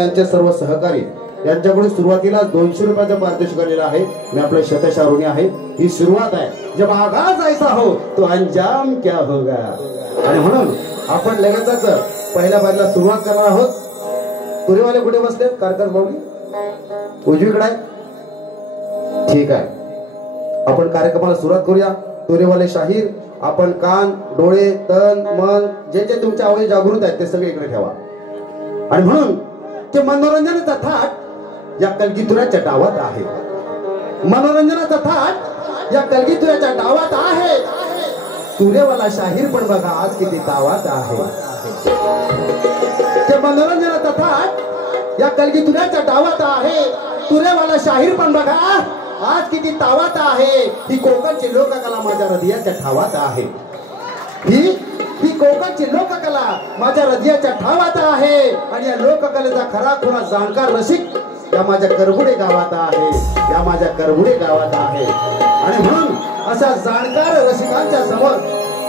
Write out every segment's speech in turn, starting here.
त्यांचे सर्व सहकारी यांच्याकडून सुरुवातीला 200 रुपयाचा पारितोषिक आलेला आहे। मी आपले शतश ऋणी आहे। ही सुरुवात आहे। जब आगाज ऐसा हो तो अंजाम क्या होगा। आणि म्हणून आपण लगेचच पहिल्या बाजूला सुरुवात करणार आहोत। तुरेवाले कुठे बसले? कारकर माऊली उजवीकडे आहे। ठीक आहे, आपण कार्यक्रमाला सुरुवात करूया। तुरेवाले शाहीर, आपण कान, डोळे, तन, मन जे जे तुमच्या आवडी जागृत आहेत ते सगळे इकडे ठेवा। आणि म्हणून ते मनोरंजनाचा थाट या कलगीतुऱ्याच्या डावात आहे। मनोरंजनाचा थाट या कलगीतुऱ्याच्या डावात आहे। तुरेवाला शाहीर पण बघा आज किती तावात आहे। ते मनोरंजनाचा थाट या कलगीतुऱ्याच्या डावात आहे। तुरेवाला शाहीर पण बघा आज किती तावात आहे। ही कोकणची लोककला माझ्या हृदयाच्या ठावात आहे। ही कोकणची लोककला माझ्या हृदयाच्या ठावात आहे। आणि या लोककलेचा खरा खुरा जाणकार रसिक या माझ्या करबुडे गावात आहे। या माझ्या करबुडे गावात आहे। आणि म्हणून अशा जाणकार रसिकांच्या समोर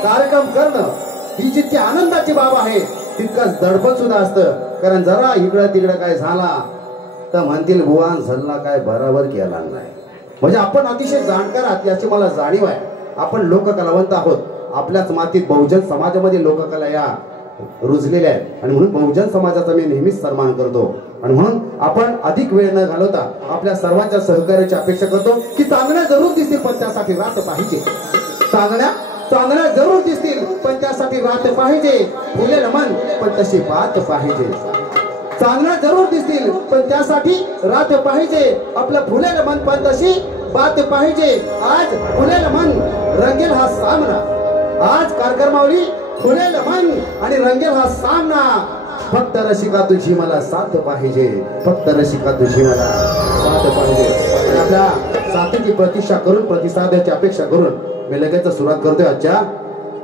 कार्यक्रम करणं ही जितकी आनंदाची बाब आहे तितकंच दडपण सुद्धा असतं। कारण जरा इकडं तिकडं काय झाला तर म्हणतील बुवान झल्ला काय बरोबर केला नाही। म्हणजे आपण अतिशय जाणकार आहात याची मला जाणीव आहे। आपण लोककलावंत आहोत। आपल्याच मातीत बहुजन समाजामध्ये लोककला या रुजलेल्या आहेत। आणि म्हणून बहुजन समाजाचा मी नेहमीच सन्मान करतो। आणि म्हणून आपण अधिक वेळ न घालवता आपल्या सर्वांच्या सहकार्याची अपेक्षा करतो की चांदण्या जरूर दिसतील पण त्यासाठी रात पाहिजे। चांदण्या जरूर दिसतील पण त्यासाठी रात पाहिजे। फुलेलं मन पण तशी बात पाहिजे। चांदण्या जरूर दिसतील पण त्यासाठी रात पाहिजे। आपलं फुलेलं मन पण तशी बात पाहिजे। आज फुलेलं मन रंगेल हा सामना। आज कारकर माऊली फुलेलं मन आणि रंगेल हा सामना। फक्त रसिका तुझी मला साथ पाहिजे। फक्त रसिका तुझी मला साथ पाहिजे। आपल्या साथीची प्रतीक्षा करून प्रतिसादाची अपेक्षा करून मी लगेच सुरुवात करतोय आजच्या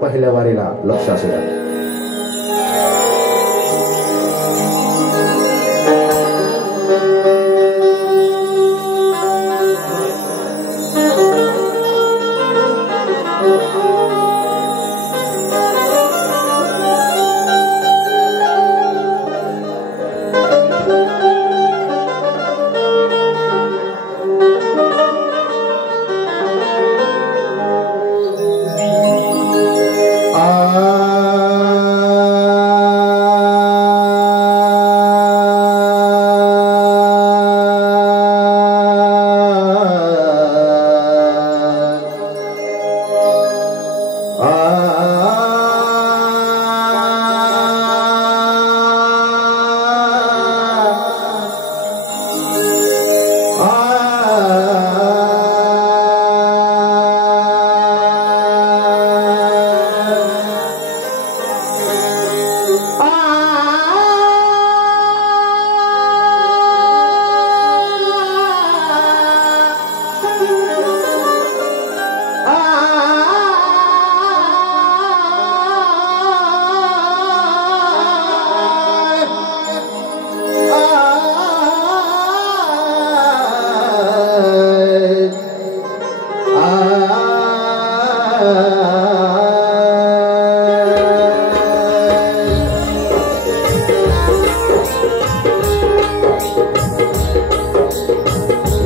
पहिल्या वारीला। लक्ष असू द्या।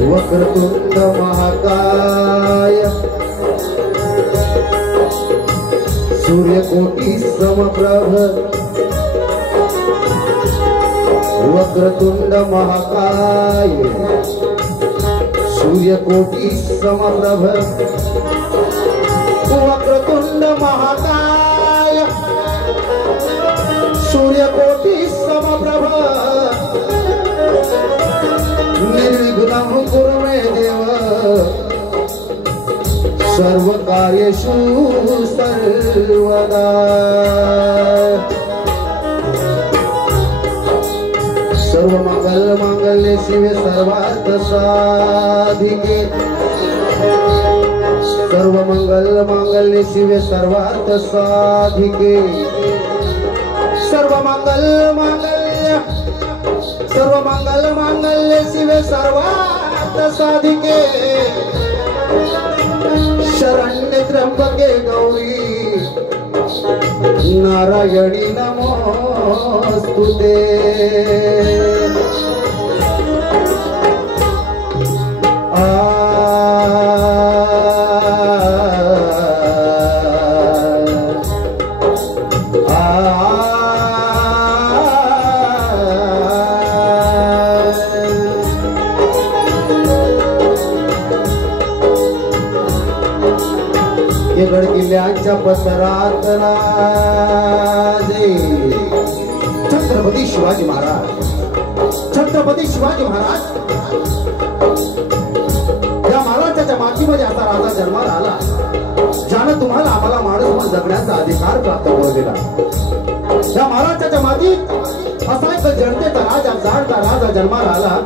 वक्रतुंड महाकाय सूर्यकोटि समप्रभ। वक्रतुंड महाकाय सूर्यकोटि समप्रभ। वक्रतुंड महाकाय सूर्यकोटि समप्रभ। निर्विघ्नं कुरु मे देव सर्व कार्येषु सर्वदा। सर्व मंगल मांगल्ये शिवे सर्वार्थ साधिके। सर्व मंगल मांगल्ये शिवे सर्वार्थ साधिके। सर्व मंगल मांगल्ये शिवे सर्वार्थ साधिके। शरण्य त्र्यंबके गौरी नारायणी नमोस्तुते। हे गड किल्ल्यांच्या पसरात राजे छत्रपती शिवाजी महाराज, छत्रपती शिवाजी महाराज या महाराजाच्या मातीमध्ये असा राजा जन्माला आला ज्यानं तुम्हाला आम्हाला माणूस म्हणून जगण्याचा अधिकार प्राप्त करून दिला. या महाराजाच्या मातीत असा एक जनतेचा राजा, जाणता राजा जन्माला आला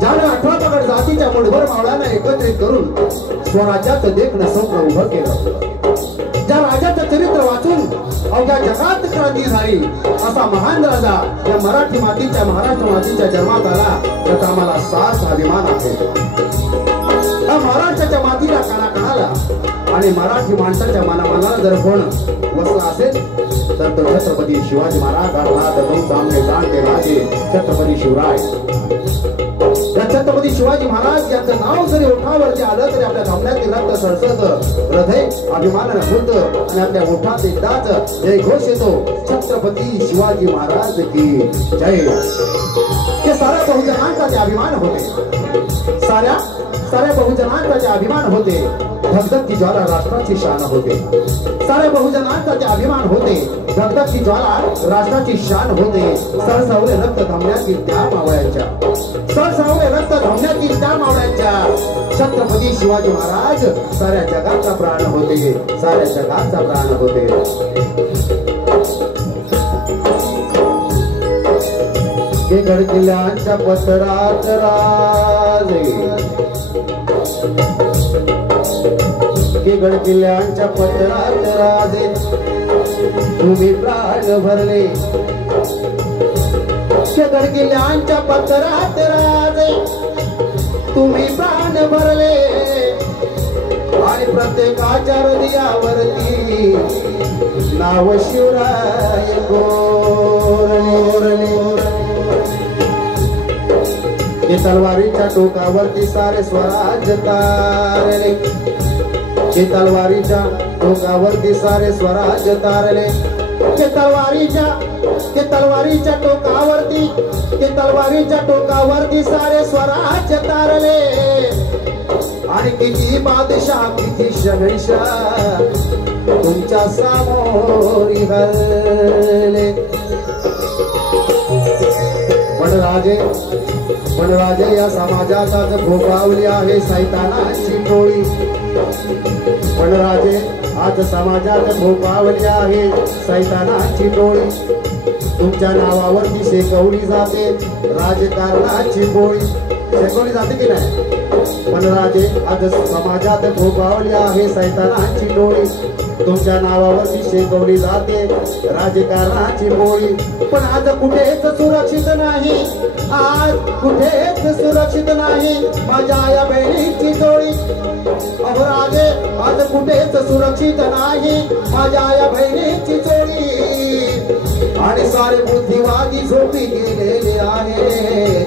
ज्यानं 18 पगड जातीच्या मुठभर मावळ्यांना एकत्रित करून स्वराज्याचं देखणं स्वप्न उभं केलं. ज्या राजाचं चरित्र वाचून अवघ्या जगात क्रांती झाली असा महान राजा या मराठी मातीच्या, महाराष्ट्र मातीच्या जन्मात आला त्याचा आम्हाला सार्थ अभिमान आहे. या महाराष्ट्राच्या मातीला कानाकानाला आणि मराठी माणसाच्या मनामनाला जर कोण वसला असेल तर तो छत्रपती शिवाजी महाराज अर्थात सामने जाणते राजे छत्रपती शिवराय. या छत्रपती शिवाजी महाराज यांचं नाव जरी ओठावरती आलं तरी आपल्या थांबण्यातील रक्त सळसळत, हृदय अभिमानानं फुलतं आणि आपल्या ओठात एकदाच जय घोष येतो, छत्रपती शिवाजी महाराज की जय. हे साऱ्या बहुजनांचा ते अभिमान होते, साऱ्या बहुजनांचा ते अभिमान होते. धगधग की ज्वाला राष्ट्राची शान होते, साऱ्या बहुजनांचा ते अभिमान होते. धगधग की ज्वाला राष्ट्राची शान होते. सळसळले रक्त थांबण्यातील त्या मावळ्यांच्या, सळसळले रक्त थांबण्यातील त्या मावळ्यांच्या छत्रपती शिवाजी महाराज साऱ्या जगाचा प्राण होते, साऱ्या जगाचा प्राण होते. हे गड किल्ल्यांच्या पसरात राजे, हे गड किल्ल्यांच्या पसरात राजे तुम्ही प्राण भरले. हे गड किल्ल्यांच्या पसरात राजे तुम्ही प्राण भरले आणि प्रत्येकाच्या हृदयावरती नाव शिवराय कोरले. हे तलवारीच्या टोकावरती सारे स्वराज्य तारले, हे तलवारीच्या टोकावरती सारे स्वराज्य तारले. हे तलवारीच्या टोकावरती, हे तलवारीच्या टोकावरती सारे स्वराज्य तारले आणि किती बादशाह किती शहंशाह तुमच्या सामोरी हरले. पण राजे या समाजाचाच भोगावली आहे सैतानाची टोळी. पण राजे आज समाजात भोगावली आहे सैतानाची टोळी. तुमच्या नावावरती शेकवली जाते राजकारणाची पोळी. शेकवली जाते की नाही? पण राजे आज समाजात भोगावली आहे सैतानाची टोळी. तुमच्या नावावरती शेकवली जाते राजकारणाची पोळी. पण आज कुठेच सुरक्षित नाही, आज कुठेच सुरक्षित नाही माझ्या या बहिणीची जोडी. अहो राजे आज कुठेच सुरक्षित नाही माझ्या या बहिणीची जोडी. आणि सारे बुद्धिवादी झोपी गेलेले आहे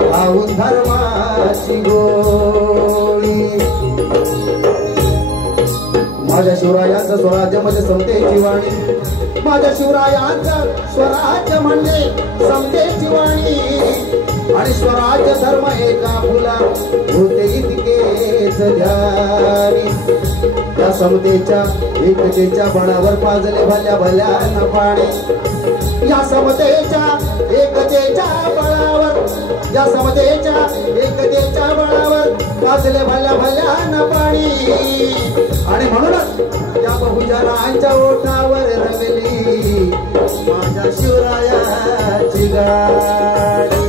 खाऊन धर्माची गोळी. माझ्या शिवरायांचं स्वराज्य म्हणजे समतेची वाणी, माझ्या शिवरायांचं स्वराज्य म्हणजे समतेची वाणी. आणि स्वराज्य धर्म एका फुला होते इतकेच ध्यानी. त्या समतेच्या एकतेच्या बळावर पाजले भल्या भल्यानं पाणी. या समतेच्या एकतेच्या बळावर, या समतेच्या एकतेच्या बळावर पाजले भल्या भल्यानं पाणी. आणि म्हणूनच त्या बहुजनांच्या ओठावर रंगली माझ्या शिवरायाची गाडी.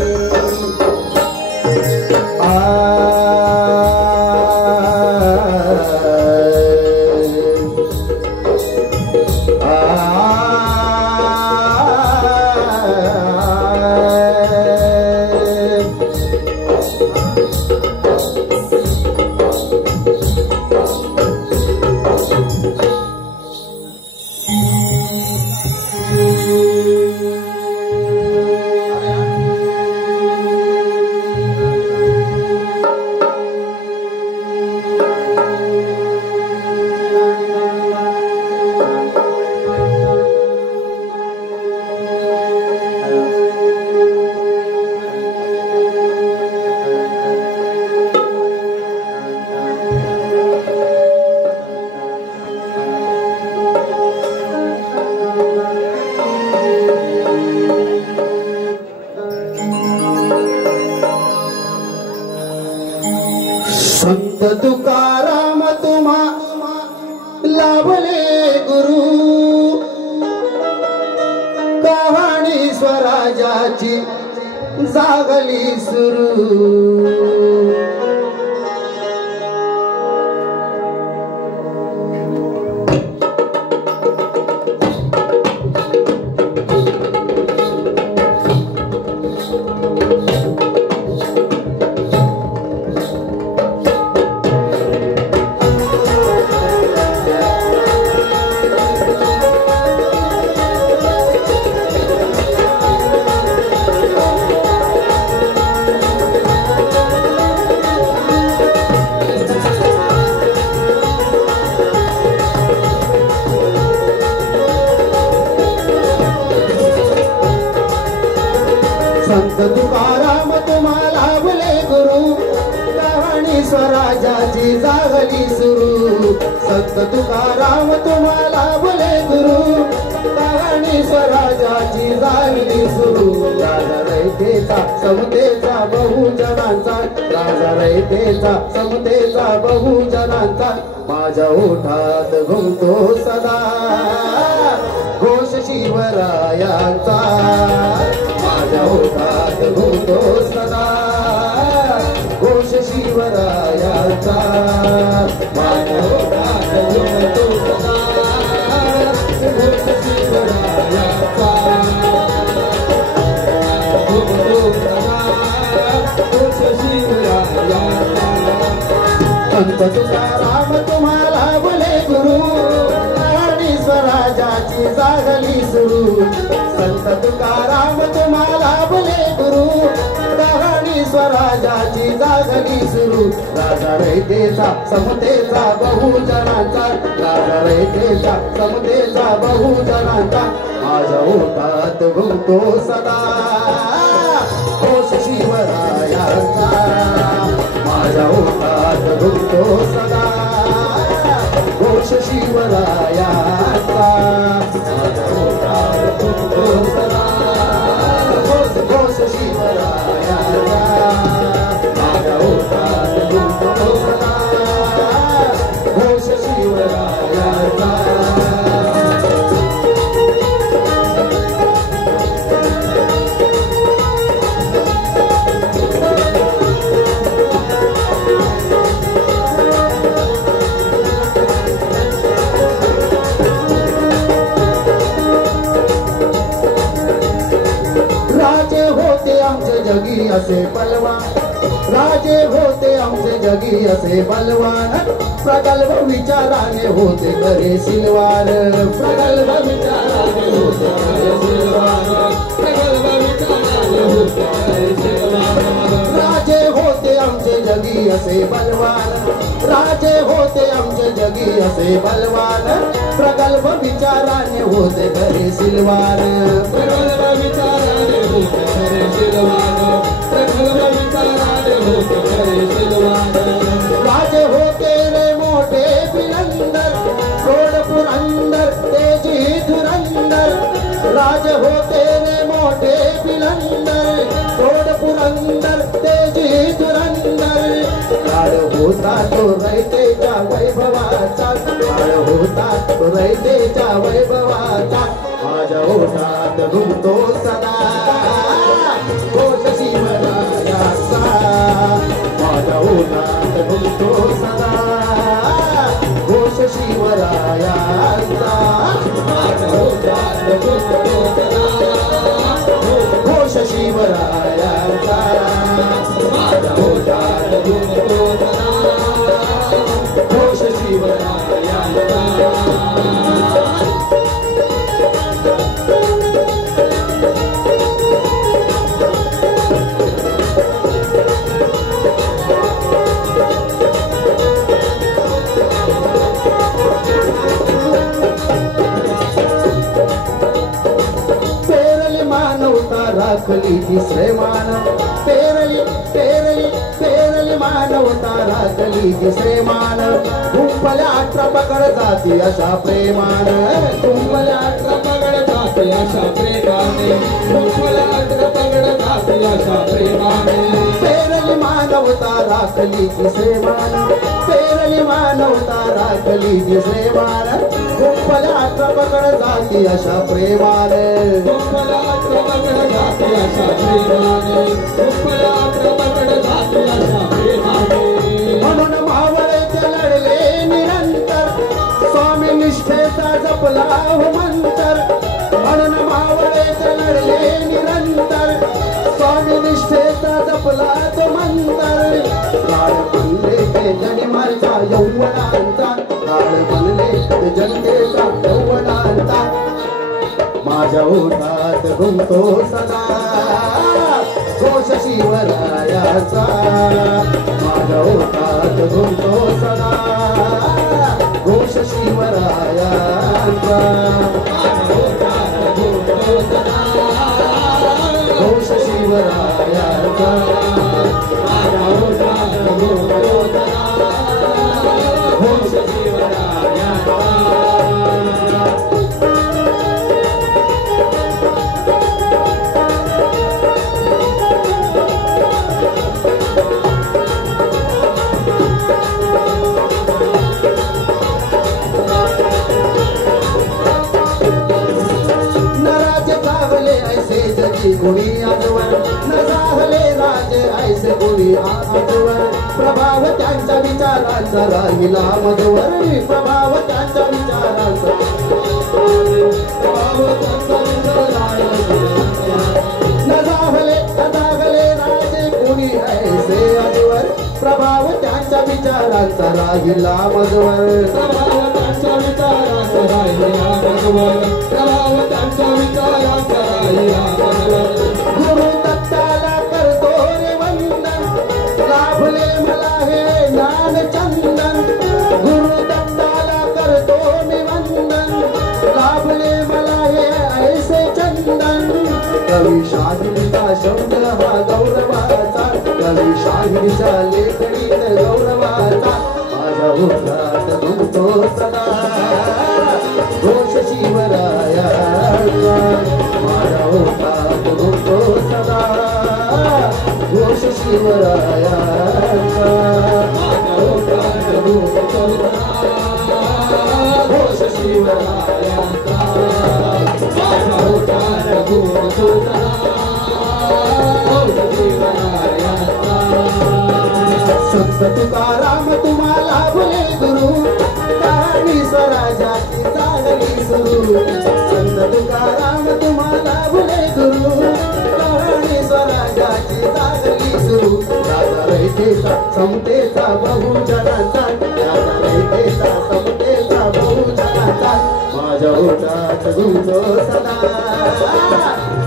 संत तुकाराम तुम्हा लाभले गुरु कहाणी स्वराजाची जागली सुरू संत तुकाराम तुम्हा लाभले गुरु कहाणी स्वराजाची जागली सुरू संत तुकाराम तुम्हा लाभले गुरु कहाणी स्वराजाची जागली सुरू राजा रयतेचा समतेचा बहुजनांचा राजा रयतेचा समतेचा बहुजनांचा माझ्या ओठात घुमतो सदा घोष शिवरायांचा माझ्या ओठात घुमतो सदा घोष शिवरायांचा माझ्या ओठात घुमतो सदा घोष शिवरायांचा घुमतो सदा घोष शिवरायांचा संत तुकाराम तुम्हा लाभले गुरु कहाणी स्वराजाची जागली सुरू संत तुकाराम तुम्हा लाभले गुरु कहाणी स्वराजाची जागली सुरू राजा रयतेचा समतेचा बहुजनांचा राजा रयतेचा समतेचा बहुजनांचा माझ्या ओठात घुमतो सदा घोष शिवरायांचा माझ्या ओठात घुमतो सदा घोष शिवरायांचा माझ्या ओठात घुमतो सदा घोष शिवरायांचा माझ्या ओठात घुमतो सदा घोष शिवरायांचा जगी असे बलवान राजे होते आमचे जगी असे बलवान प्रगल्भ विचाराने होते करे सिलवान प्रगल्भ विचाराने होते करे सिलवान प्रगल्भ विचाराने होते करे सिलवान राजे होते आमचे जगी असे बलवान राजे होते आमचे जगी असे बलवान प्रगल्भ विचाराने होते करे सिलवान प्रगल्भ विचाराने होते करे सिलवान प्रगल्भ विचाराने होते करे सिलवान राजे होते रे मोठे पिलंदर सोड पुरंदर तेजी धुरंदर राजे होते रे मोठे पिलंदर सोड पुरंदर तेजी धुरंदर काळ होता तो रयतेच्या वैभवाचा काळ होता तो रयतेच्या वैभवाचा माझ्या ओठात घुमतो सदा घोष शिवरायांचा माझ्या ओठात घुमतो सदा घोष शिवरायांचा माझ्या ओठात घुमतो सदा घोष शिवरायांचा माझ्या ओठात घुमतो सदा घोष शिवरायांचा राखली तिसरे मान पेरली पेरली पेरली मानवता राखली तिसरे मान कुंपल्या 18 पकड जाती अशा प्रेमान कुंपल्या 18 पकड जाती अशा प्रेमाने कुंपल्या 18 पकड जाती अशा प्रेमाने पेरली मानव मानवता राखली श्रेमान पेरली मानवता राखली श्रेमान गुंफल्यात पकड जाती अशा प्रेमाने गुंफल्यात पकड जाती अशा प्रेमाने गुंफल्यात पकड जाती अशा प्रेमाने म्हणून मावळेचे लढले निरंतर स्वामी निष्ठेचा जपला हो मंतर म्हणून मावळेचे लढले निरंतर स्वामी निष्ठेचा जपला तो मंतर काळ बनले ते जनिमाचा यौवनांचा काळ बनले ते जनतेचा यौवनांचा माझ्या ओठात घुमतो सदा घोष शिवरायाचा माझ्या ओठात घुमतो सदा घोष शिवरायाचा घोष शिवरायाचा घोष शिवरायाचा गुणी आजवर न झाले राजे ऐसे गुणी आजवर प्रभाव त्यांच्या विचारांचा राहिला मधुवर प्रभाव त्यांच्या विचारांचा न झाले राजे गुणी ऐसे आजवर प्रभाव त्यांच्या विचारांचा राहिला मधुवर प्रभाव त्यांच्या विचारांचा राहिला मधुवर प्रभाव त्यांच्या विचारांचा राहिला गुरु दत्ताला करतो रे वंदन लाभले मला हे ज्ञान चंदन गुरु दत्ताला करतो मी वंदन लाभले मला हे ऐसे चंदन कवी शाहिरीचा शब्द हा गौरवाचा कवी शाहिरीच्या लेखणीत गौरवाचा माझ्या ओठात घुमतो सदा घोष शिवरायाचा माझ्या ओठात घुमतो सदा घोष शिवरायाचा माझ्या ओठात घुमतो सदा घोष शिवरायाचा माझ्या ओठात घुमतो सदा घोष शिवरायाचा संत तुकाराम तुम्हाला बोले गुरु कहाणी स्वराजाची चांगली सुरू संत तुकाराम तुम्हाला बोले गुरु कहाणी स्वराजाची चांगली सुरू राजा रयतेचा समतेचा बहुजनांचा राजा रयतेचा समतेचा बहुजनांचा माझ्या ओठात घुमतो सदा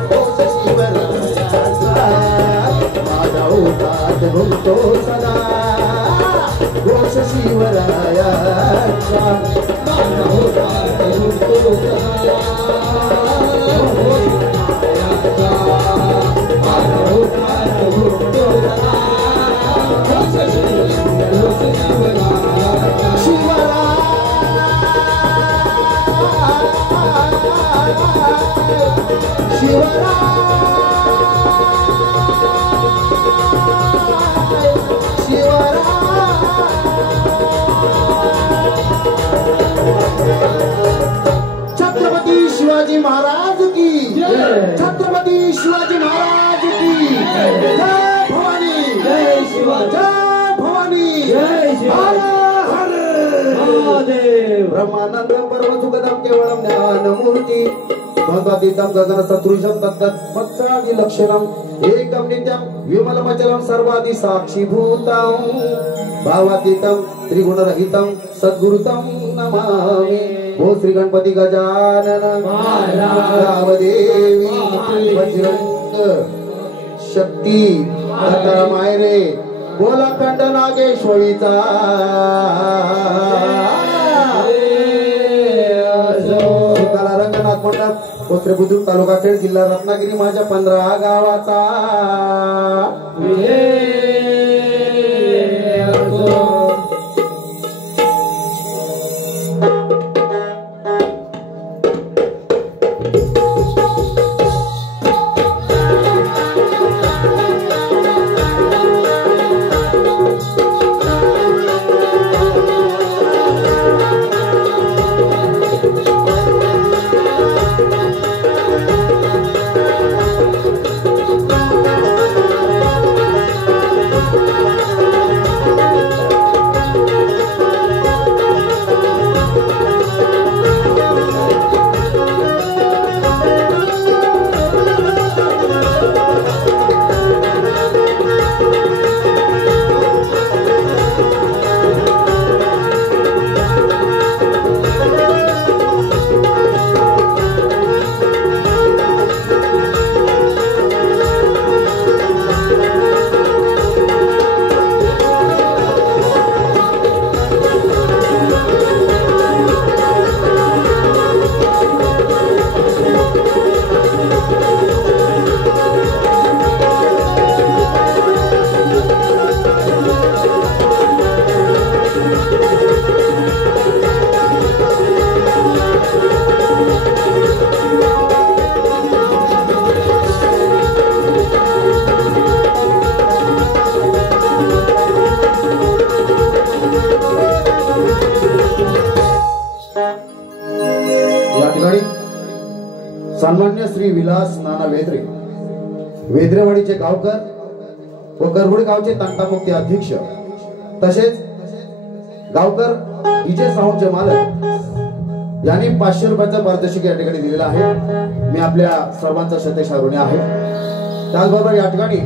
घोष शिवरायाचा माझ्या ओठात घुमतो सदा घोष शिवरायाचा माझ्या ओठात घुमतो सदा माझ्या ओठात घुमतो सदा घोष छत्रपती शिवाजी महाराज की छत्रपती शिवाजी महाराज की जय भवानी जय शिवा जय भवानी जय शिवा हर महादेव ब्रह्मानंद परम सुखदम केवलम ज्ञानमूर्ती भगवतीतम गगन सदृशम तत्तत्मत्सादि लक्षणम एकम नित्यम विमलमचलम सर्वादि साक्षीभूतम भावातीतम त्रिगुणरहितम सद्गुरुतम नमामि ओ श्री गणपती गजानन महाराज बजरंग शक्ती मायरे बोला कंड नागेश्वरीचा रंगनाथ मंडप कोसरे बुद्रुक तालुका खेड जिल्हा रत्नागिरी माझ्या 15 गावाचा श्री विलास नाना वेद्रे, वेद्रेवाडीचे गावकर व करगुड गावचे तंटामुक्ती अध्यक्ष, तसेच गावकर डीजे साऊंडचे मालक यांनी 500 रुपयाचा पारितोषिक या ठिकाणी दिलेला आहे. मी आपल्या सर्वांचा श्रद्धेचा ऋणी आहे. त्याचबरोबर या ठिकाणी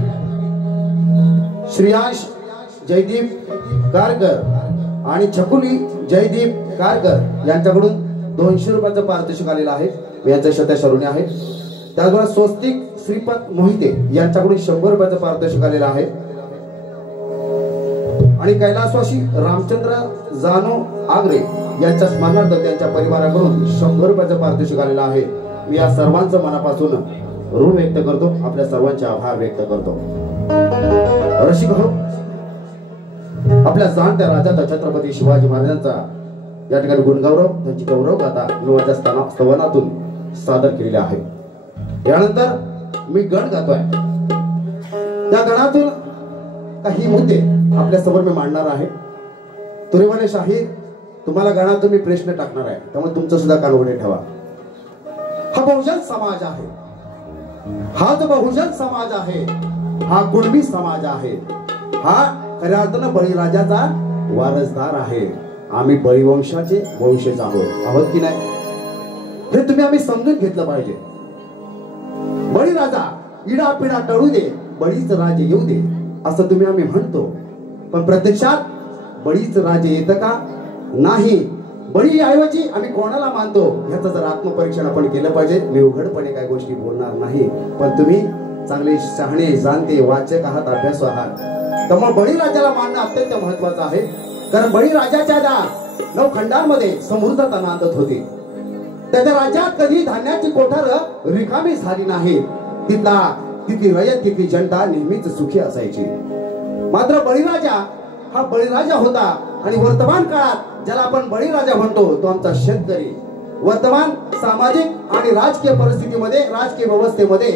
श्रीयांश जयदीप कारकर आणि छकुली जयदीप कारकर यांच्याकडून 200 रुपयाचं पारितोषिक आलेलं आहे. मी यांच्या श्रद्धेचा ऋणी आहे. त्याचबरोबर स्वस्तिक श्रीपत मोहिते यांच्याकडून 100 रुपयाचं पारितोषिक आलेलं आहे. आणि कैलासवासी रामचंद्र जानो आगरे यांच्या स्मरणार्थ त्यांच्या परिवाराकडून 100 रुपयाचं पारितोषिक आलेलं आहे. मी या सर्वांचं मनापासून ऋण व्यक्त करतो, आपल्या सर्वांचे आभार व्यक्त करतो. रसिक हो, आपल्या जाणत्या राजाचा छत्रपती शिवाजी महाराजांचा या ठिकाणी गुणगौरव, त्यांची गौरव गाथा नवाच्या स्तवनातून सादर केलेली आहे. यानंतर मी गण गातोय. त्या गणातून काही मुद्दे आपल्या समोर मी मांडणार आहे. तुरेवाले शाहीर, तुम्हाला गणातून मी प्रश्न टाकणार आहे, त्यामुळे तुमचं सुद्धा कान उघडे ठेवा. हा बहुजन समाज आहे, हा जो बहुजन समाज आहे, हा कुणबी समाज आहे, हा खऱ्या अर्थानं बळीराजाचा वारसदार आहे. आम्ही बळीवंशाचे वंशज आहोत की नाही, हे तुम्ही आम्ही समजून घेतलं पाहिजे. बळीराजा इडा पिडा टळू दे, बळीच राजे येऊ दे असं तुम्ही आम्ही म्हणतो, पण प्रत्यक्षात बळीच राजे येतं का? नाही. बळी ऐवजी आम्ही कोणाला मानतो ह्याचं जर आत्मपरीक्षण आपण केलं पाहिजे. मी उघडपणे काही गोष्टी बोलणार नाही, पण तुम्ही चांगले शहाणे जाणते वाचक आहात, अभ्यासू आहात, त्यामुळे बळीराजाला मानणं अत्यंत महत्वाचं आहे. कारण बळीराजाच्या ज्या 9 खंडांमध्ये समृद्धता नांदत होती, त्याच्या राज्यात कधी धान्याची कोठार रिकामी झाली नाही. तिथली रयत, तिथली जनता नेहमीच सुखी असायची. मात्र बळीराजा हा बळीराजा होता. आणि वर्तमान काळात ज्याला आपण बळीराजा म्हणतो तो आमचा शेतकरी. वर्तमान सामाजिक आणि राजकीय परिस्थितीमध्ये, राजकीय व्यवस्थेमध्ये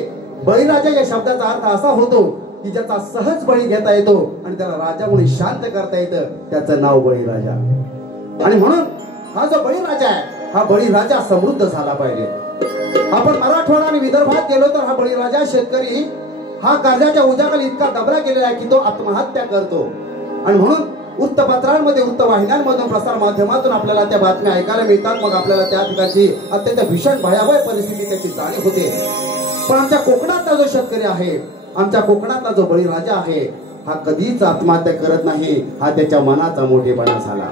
बळीराजा या शब्दाचा अर्थ असा होतो की ज्याचा सहज बळी घेता येतो आणि त्याला राजा म्हणून शांत करता येतं, त्याचं नाव बळीराजा. आणि म्हणून हा जो बळीराजा आहे, हा बळीराजा समृद्ध झाला पाहिजे. आपण मराठवाडा आणि विदर्भात गेलो तर हा बळीराजा शेतकरी हा कर्जाच्या ओझ्याखाली इतका दबला गेलेला आहे की तो आत्महत्या करतो. आणि म्हणून वृत्तपत्रांमध्ये, वृत्तवाहिन्यांमधून, प्रसार माध्यमातून आपल्याला त्या बातम्या ऐकायला मिळतात. मग आपल्याला त्या ठिकाणची अत्यंत भीषण भयावह परिस्थिती त्याची जाणीव होते. पण आमच्या कोकणातला जो शेतकरी आहे, आमच्या कोकणातला जो बळीराजा आहे, हा कधीच आत्महत्या करत नाही. हा त्याच्या मनाचा मोठेपणा झाला.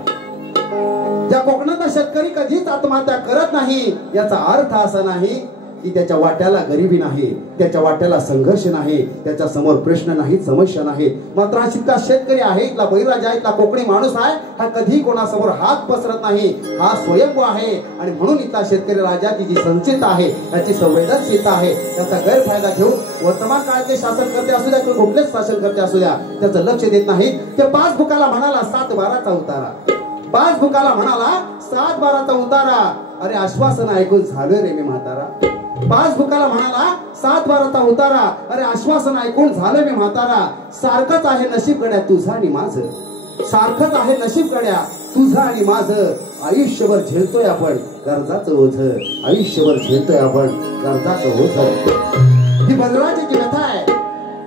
ज्या कोकणातला शेतकरी कधीच आत्महत्या करत नाही याचा अर्थ असा नाही की त्याच्या वाट्याला गरिबी नाही, त्याच्या वाट्याला संघर्ष नाही, त्याच्या समोर प्रश्न नाहीत, समस्या नाहीत. मात्र हा इतका शेतकरी आहे, इथला बळीराजा, इथला कोकणी माणूस आहे, हा कधी कोणासमोर हात पसरत नाही. हा स्वयंभू आहे. आणि म्हणून इथला शेतकरी राजाची जी संचिता आहे, त्याची संवेदनशीलता आहे, त्याचा गैरफायदा घेऊन वर्तमान काळातले शासनकर्ते असू द्या किंवा कुठलेच शासनकर्ते असू द्या, त्याचं लक्ष देत नाही. ते पासबुकाला म्हणाला 7/12चा उतारा, पासबुकाला म्हणाला 7/12चा उतारा. अरे आश्वासन ऐकून झालं रे मी म्हातारा. पासबुकाला म्हणाला 7/12चा उतारा, अरे आश्वासन ऐकून झालं मी म्हातारा. सारखंच आहे नशीब गड्या तुझं आणि माझं, सारखंच आहे नशीब गड्या तुझं आणि माझं. आयुष्यभर झेलतोय आपण कर्जाचं ओझं, आयुष्यभर झेलतोय आपण कर्जाचं ओझं. ही बळीराजाची व्यथा आहे,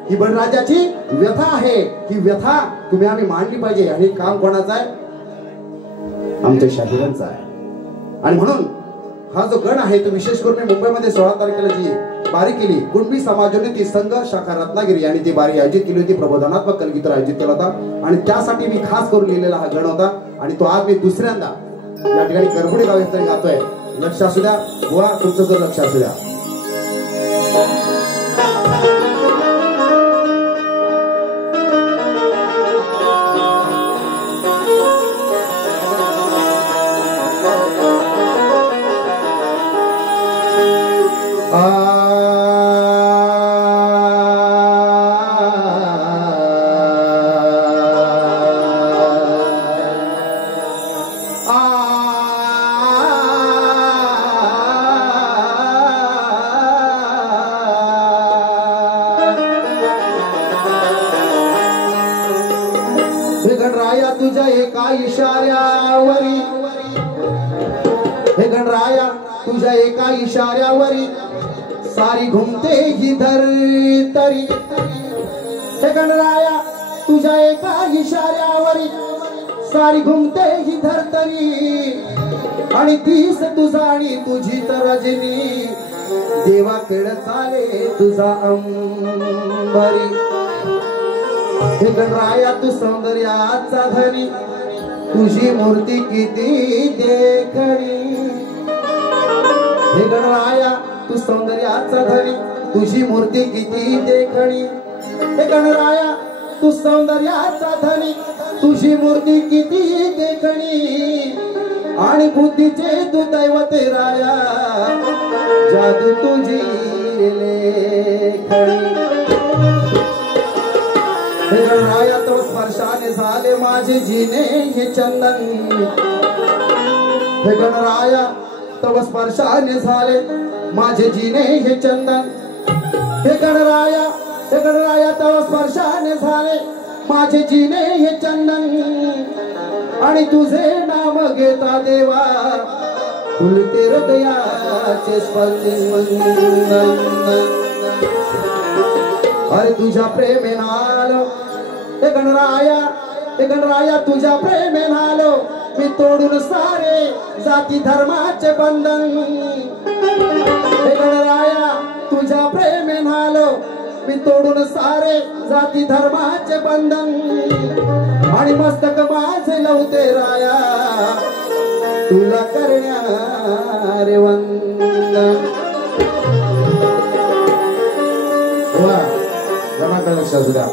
ही बळीराजाची व्यथा आहे. ही व्यथा तुम्ही आम्ही मांडली पाहिजे. आणि काम कोणाचं आहे? आमच्या शाहिरांचा आहे. आणि म्हणून हा जो गण आहे तो विशेष करून मुंबईमध्ये 16 तारखेला जी बारी केली, कुणबी समाजोन्नती संघ शाखा रत्नागिरी यांनी ती बारी आयोजित केली होती. प्रबोधनात्मक कलगीत आयोजित केला होता आणि त्यासाठी मी खास करून लिहिलेला हा गण होता. आणि तो आज मी दुसऱ्यांदा या ठिकाणी करगुडे गाव येथे गातोय. लक्ष असू द्या बुवा, तुमचं जर लक्ष असू द्या. तुझ्या एका इशाऱ्यावरी, हे गणराया तुझ्या एका इशाऱ्यावरी सारी घुमते ही धरतरी हे गणराया तुझ्या एका इशाऱ्यावरी सारी घुमते ही धरतरी आणि तीस तुझा आणि तुझी तर रजनी देवा केळ चाले तुझा अंबरी हे गणराया तू सौंदर्याचा धनी तुझी मूर्ती किती देखणी हे गणराया तू सौंदर्याचा धनी तुझी मूर्ती किती देखणी हे गणराया तू सौंदर्याचा धनी तुझी मूर्ती किती देखणी आणि बुद्धीचे तू दैवत राया जादू तुझी लेखणी हे गणराया तो स्पर्शाने झाले माझे जीने हे चंदन हे गणराया तव स्पर्शाने झाले माझे जीने हे चंदन हे गणराया तव स्पर्शाने झाले माझे जीने हे चंदन आणि तुझे नाम घेता देवा फुलते हृदयाचे स्पंदन अरे तुझ्या प्रेमे नालो हे गणराया तुझ्या प्रेमे नालो मी तोडून सारे जाती धर्माचे बंधन हे गणराया तुझ्या प्रेमे नालो मी तोडून सारे जाती धर्माचे बंधन आणि मस्तक माझे लवते राया तुला करण्यारे वंदन लक्षात द्या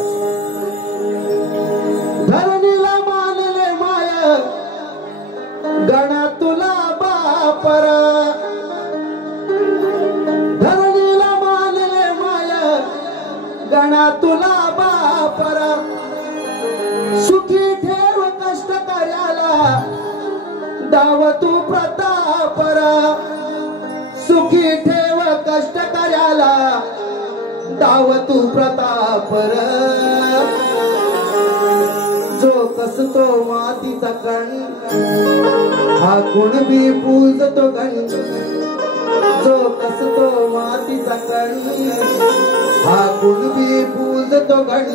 धरणीला मानले माया गणा तुला बापरा धरणीला मानले माया गणा तुला बापरा सुखी ठेव कष्ट करायला दाव तू प्रतापरा सुखी ठेव कष्ट करायला दाव तू प्रतापर जो कसतो मातीचा कण हा कुणबी पूजतो गण जो कसतो मातीचा कण हा कुणबी पूजतो गण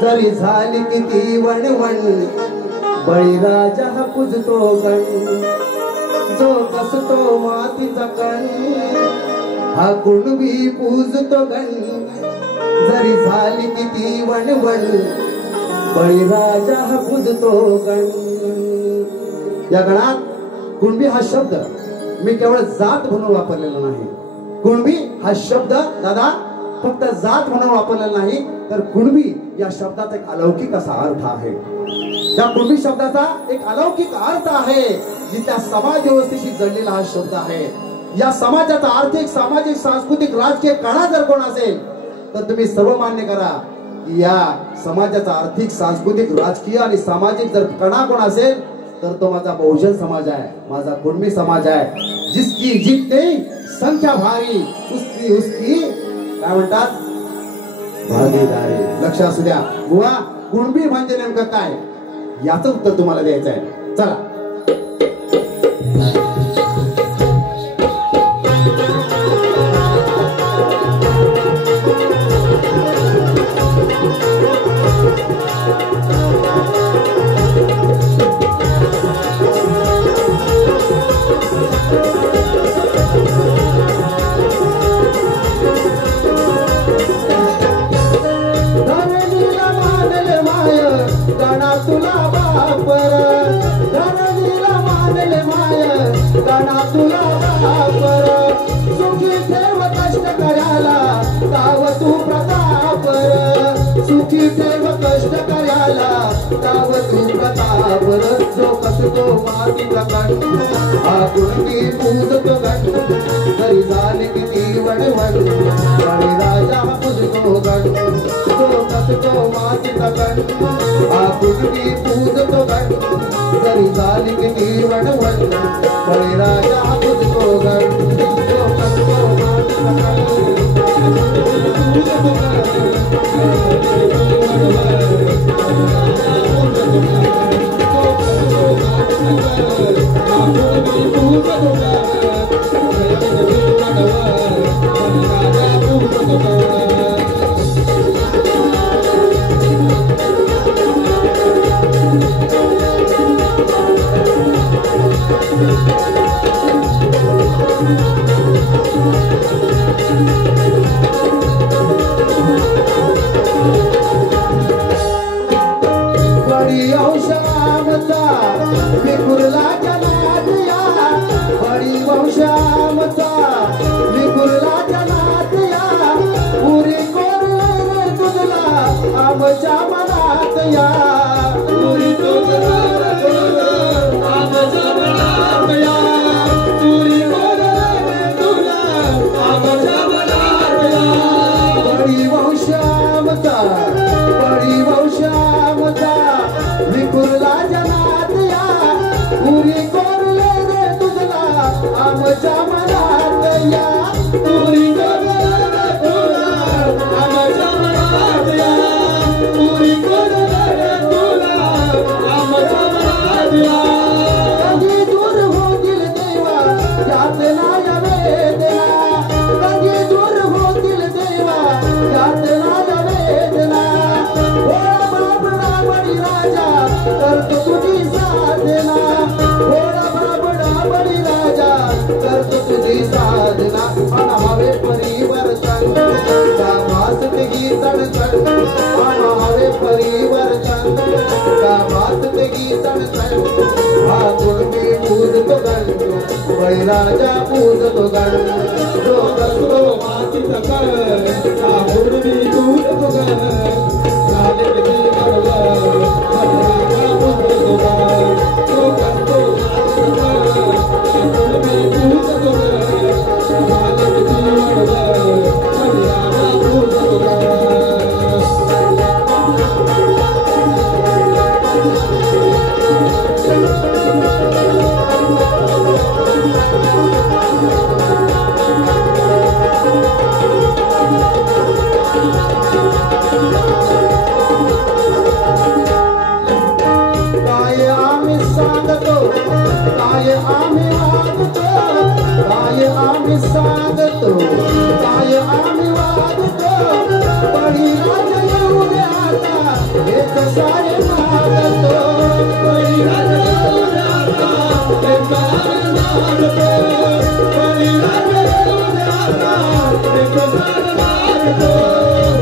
जरी झाली किती वणवण बळीराजा हा पूजतो गण जो कसतो मातीचा कण हा कुणबी पूजतो गण जरी झाली किती वणवण बळीराजा हा पूजतो गण या गणात कुणबी हा शब्द मी केवळ जात म्हणून वापरलेला नाही कुणबी हा शब्द दादा फक्त जात म्हणून वापरलेला नाही तर कुणबी या शब्दाचा एक अलौकिक असा अर्थ आहे त्या कुणबी शब्दाचा एक अलौकिक अर्थ आहे जी त्या समाज व्यवस्थेशी जडलेला हा शब्द आहे या समाजाचा आर्थिक सामाजिक सांस्कृतिक राजकीय कणा जर कोण असेल तर तुम्ही सर्व मान्य करा की या समाजाचा आर्थिक सांस्कृतिक राजकीय आणि सामाजिक जर कणा कोण असेल तर तो माझा बहुजन समाज आहे माझा कुणबी समाज आहे जिसकी जितनी संख्या भारी उसकी काय म्हणतात भागीदारी लक्ष असू द्या बुवा कुणबी म्हणजे नेमकं काय याचं उत्तर तुम्हाला द्यायचं आहे चला तुला बापर सुखी ठेव कष्ट करायला ताव तू प्रतापर सुखी ठेव कष्ट करायला ताव तू प्रतापर जो कसतो मातीचा कण हा कुणबी पूजतो गण जरी झाले किती वणवण बळीराजा पूजतो गण जो कसतो मातीचा कण हा कुणबी पूजतो गण जरी झाले किती वणवण बळीराजा पूजतो गण जो कसतो मातीचा कण आमच्या मनात या पुरी कोरणार तुला आमच्या मनात या पुरी कोरणार तुला आमच्या मनात या बळी वंशामचा विखुरला जनात या पुरी कोरले रे तुझला आमच्या मनात या पुरी कोरले रे तुला आमच्या मनात या पुरी कोरले रे तुला आमच्या मनात या कधी दूर होतील देवा यातना या वेदना कधी दूर होतील देवा यातना या वेदना भोळा बाबडा बळी राजा करतो तुझी साधना भोळा बाबडा बळी राजा करतो तुझी साधना अनावे परिवर्तन कामात तेगी तडतड अनावे परिवर्तन कामात तेगी तडतड हा गुणमी पूजतो गण बळी राजा पूजतो गण जो करतो मातीत कर हा गुणमी पूजतो गण झाले की बरोबर राजा पूजतो गण जो करतो मातीत कर हा गुणमी पूजतो गण झाले की बरोबर राजा पूजतो गण काय आम्ही सांगतो काय आम्ही वागतो काय आम्ही सांगतो काय आम्ही वागतो बळी राजा येऊ दे आता एक सारे मागतो बळी राजा येऊ दे आता एक सारे मागतो बळी राजा येऊ दे आता एक सारे मागतो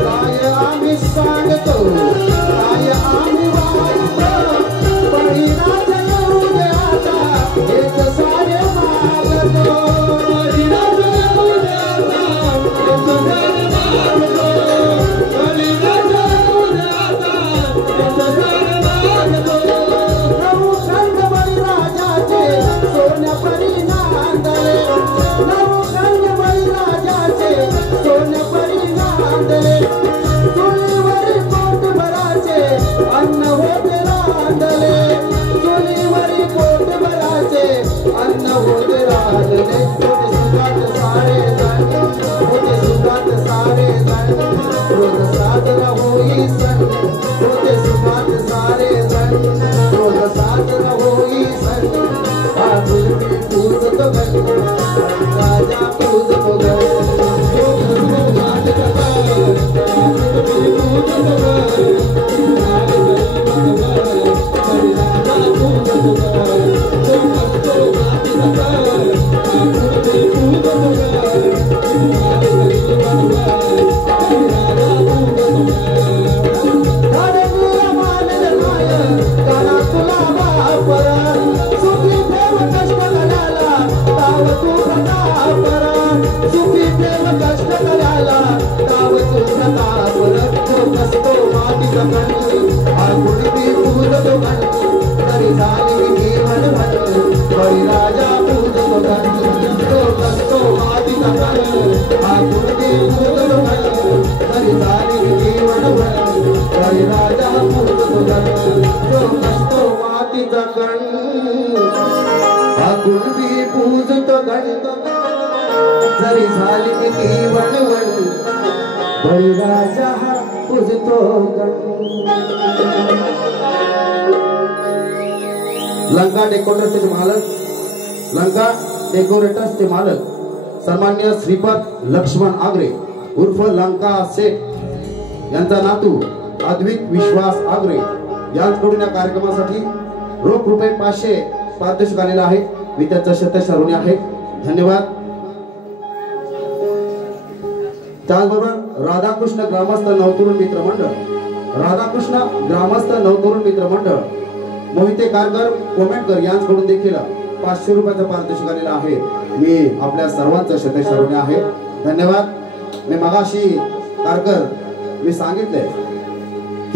काय आम्ही सांगतो काय आम्ही वागतो बळी राजा येऊ दे आता एक सारे मागतो बळी राजा येऊ दे आता एक सारे मागतो बळी राजा येऊ दे आता एक सारे मागतो नऊ खंड बळी राजाचे सोन्यापरी नांदले नऊ खंड बळी राजाचे सोन्यापरी नांदले चुलीवरी पोट भराचे अन्न होते रांधले चुलीवरी पोट भराचे अन्न होते रांधले होते सुखात सारे जण होते सुखात सारे जण रोज साजरा होई सण होते सुखात सारे जण रोज साजरा होई सण हा गुरुजी पूजतो गण राजा पूजतो गण जरी झाली किती वणवण बळी राजा पूजतो गण लंका डेकोरेटर्सचे मालक लंका डेकोरेटर्सचे मालक सन्मान्य श्रीपद लक्ष्मण आगरे उर्फ लंका शेठ यांचा नातू अद्विक विश्वास आगरे यांच्याकडून या कार्यक्रमासाठी रोख रुपये 500 पारितोषिक आलेला आहे. विद्यार्थी शतशरुणी आहे. धन्यवाद. त्याचबरोबर राधाकृष्ण ग्रामस्थ नवतरुण मित्र मंडळ मंडळ मोहिते कारकर कोमेटकर यांच्याकडून देखील 500 रुपयाचा पारितोषिक आलेला आहे. मी आपल्या सर्वांचं शतशरुणी आहे. धन्यवाद. मी मगाशी कारकर मी सांगितले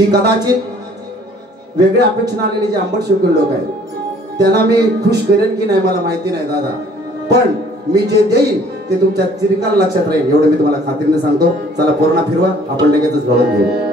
की कदाचित वेगळ्या अपेक्षेने आलेले जे आंबट शौकीन लोक आहेत त्यांना मी खुश करेन की नाही मला माहिती नाही दादा, पण मी जे देईन ते तुमच्या चिरकाल लक्षात राहील एवढं मी तुम्हाला खात्रीने सांगतो. चला पूर्ण फिरवा, आपण लगेचच घडून घेऊ.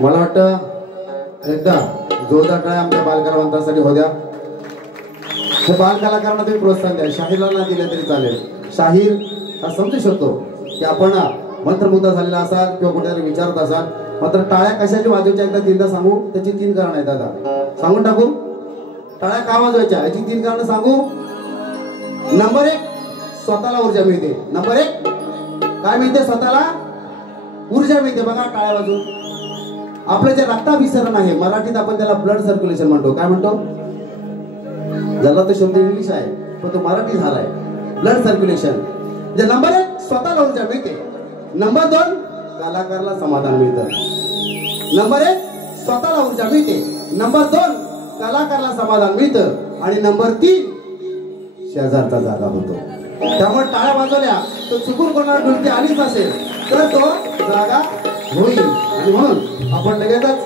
मला वाटतं एकदा जोरदार टाळ्या आमच्या बालकलावंतांसाठी होत्या. हे बाल कलाकारांना तुम्ही प्रोत्साहन द्या, शाहीरला दिले तरी चालेल. शाहीर हा समजू शकतो की आपण मंत्रमुग्ध झालेला असाल किंवा कुठेतरी विचारत असाल, मात्र टाळ्या कशाची वाजवायच्या एकदा तीनदा सांगू. त्याची 3 कारण आहेत दादा, सांगून टाकू. टाळ्या का वाजवायच्या याची 3 कारण सांगू. नंबर 1, स्वतःला ऊर्जा मिळते. नंबर 1 काय मिळते? स्वतःला ऊर्जा मिळते. बघा टाळ्या वाजवून आपलं जे रक्ताभिसरण आहे, मराठीत आपण त्याला ब्लड सर्क्युलेशन म्हणतो. काय म्हणतो? ज्याला तो शब्द इंग्लिश आहे पण तो मराठी झालाय, ब्लड सर्क्युलेशन. जे नंबर 1 स्वतःला ऊर्जा मिळते. नंबर 2 कलाकाराला समाधान मिळतं. नंबर 1 स्वतःला ऊर्जा मिळते. नंबर 2 कलाकाराला समाधान मिळतं. आणि नंबर 3 शेजारचा जागा होतो. त्यामुळे टाळ्या वाजवल्या तो चुकून कोणाला डुलकी आलीच असेल तर तो जागा होईल. आणि म्हणून आपण लगेचच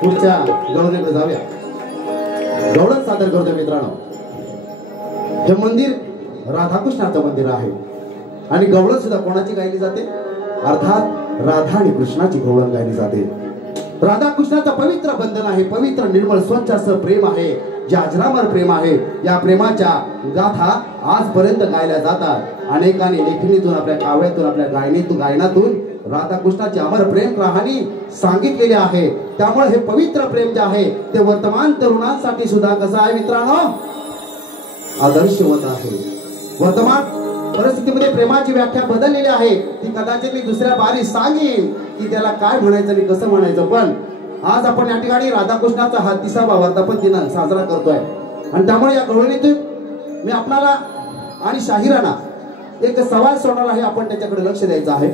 पुढच्या गवळणीकडे जाऊया. गवळण सादर करतो मित्रांनो. हे मंदिर राधाकृष्णाचं मंदिर आहे आणि गवळण सुद्धा कोणाची गायली जाते? अर्थात राधा आणि कृष्णाची गवळण गायली जाते. राधा कृष्णाचं पवित्र बंधन आहे, पवित्र निर्मळ स्वच्छ असं प्रेम आहे, जे अजरामर प्रेम आहे. या प्रेमाच्या गाथा आजपर्यंत गायल्या जातात. अनेकांनी लेखणीतून, आपल्या काव्यातून, आपल्या गायनातून राधाकृष्णाची अमर प्रेम कहाणी सांगितलेली आहे. त्यामुळे हे पवित्र प्रेम जे आहे ते वर्तमान तरुणांसाठी सुद्धा कसं आहे मित्रांनो? आदर्शवत आहे. वर्तमान परिस्थितीमध्ये प्रेमाची व्याख्या बदललेली आहे. ती कदाचित मी दुसऱ्या बारी सांगेन की त्याला काय म्हणायचं आणि कसं म्हणायचं. पण आज आपण या ठिकाणी राधाकृष्णाचा हा 30वा वर्धापन दिन साजरा करतोय. आणि त्यामुळे या गवळणीतून मी आपणाला आणि शाहिरांना एक सवाल सोडणार आहे. आपण त्याच्याकडे लक्ष द्यायचं आहे.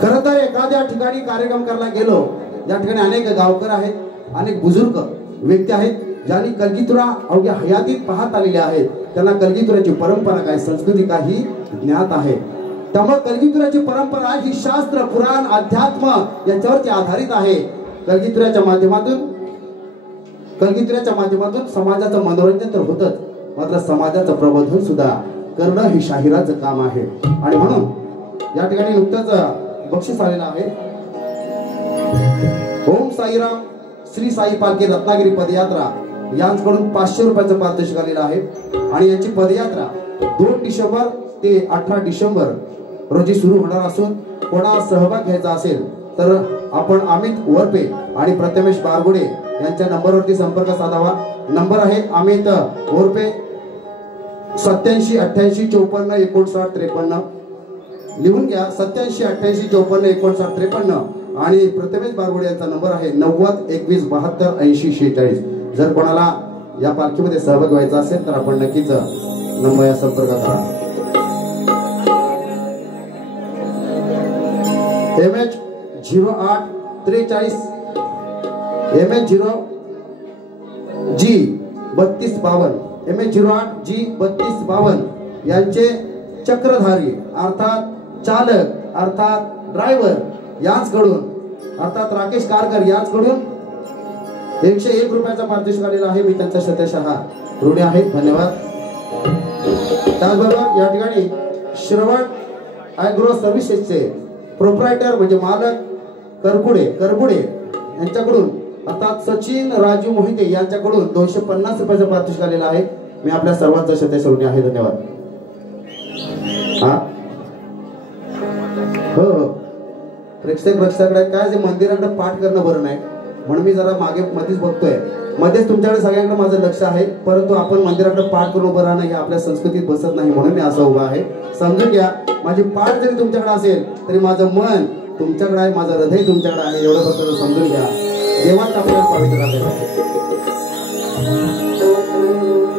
खरं तर एखाद्या ठिकाणी कार्यक्रम करायला गेलो, या ठिकाणी अनेक गावकर आहेत, अनेक बुजुर्ग व्यक्ती आहेत ज्यांनी कलगीतुरा अवघ्या हयातीत पाहत आलेले आहेत. त्यांना कलगीतुराची परंपरा काय, संस्कृती काही ज्ञात आहे. त्यामुळे कलगीतुराची परंपरा ही शास्त्र, पुराण, अध्यात्म याच्यावरती आधारित आहे. कलगीतुराच्या माध्यमातून समाजाचं मनोरंजन तर होतच, मात्र समाजाचं प्रबोधन सुद्धा करणं हे शाहिराचं काम आहे. आणि म्हणून या ठिकाणी नुकतंच बक्षीस आलेलं आहे. ओम साईराम श्री साई पालखी रत्नागिरी पदयात्रा यांच्याकडून 500 रुपयाचं पारितोषिक आलेलं आहे. आणि यांची पदयात्रा 2 डिसेंबर ते 18 डिसेंबर रोजी सुरू होणार असून कोणा सहभाग घ्यायचा असेल तर आपण अमित वरपे आणि प्रथमेश बारगुडे यांच्या नंबरवरती संपर्क साधावा. नंबर आहे अमित ओरपे 87 88 54 59 53. लिहून घ्या 87 88 54 59 53. आणि प्रथमेश बारगोडे यांचा नंबर आहे 90 21 72 80 46. जर कोणाला या पालखीमध्ये सहभाग व्हायचा असेल तर आपण नक्कीच नंबर या संपर्क करा. MH 08 43 MH 0G 3252 MH 08G 3252 यांचे चक्रधारी अर्थात चालक अर्थात ड्रायव्हर यांचकडून अर्थात राकेश कारकर यांचकडून 101 रुपयाचा पारितोषिक आलेला आहे. मी त्यांचा शतशः ऋणी आहे. धन्यवाद. त्याचबरोबर या ठिकाणी श्रवण ॲग्रो सर्व्हिसेसचे प्रोप्रायटर म्हणजे मालक करबुडे यांच्याकडून अर्थात सचिन राजू मोहिते यांच्याकडून 250 रुपयाचा पारितोषिक आलेला आहे. मी आपल्या सर्वांचा शतशः ऋणी आहे. धन्यवाद. हा हो प्रेक्षक रक्षकाकडे काय जे मंदिराकडे पाठ करणं बरं नाही म्हणून मी जरा मध्येच बघतोय. मध्येच तुमच्याकडे सगळ्यांकडे माझं लक्ष आहे. परंतु आपण मंदिराकडे पाठ करून उभं राहणं हे आपल्या संस्कृतीत बसत नाही म्हणून मी असं उभा आहे. समजून घ्या. माझी पाठ जरी तुमच्याकडे असेल तरी माझं मन तुमच्याकडे आहे. माझं हृदय तुमच्याकडे आहे. एवढं फक्त समजून घ्या. देवात आपल्याला पवित्र राहिलेलं आहे.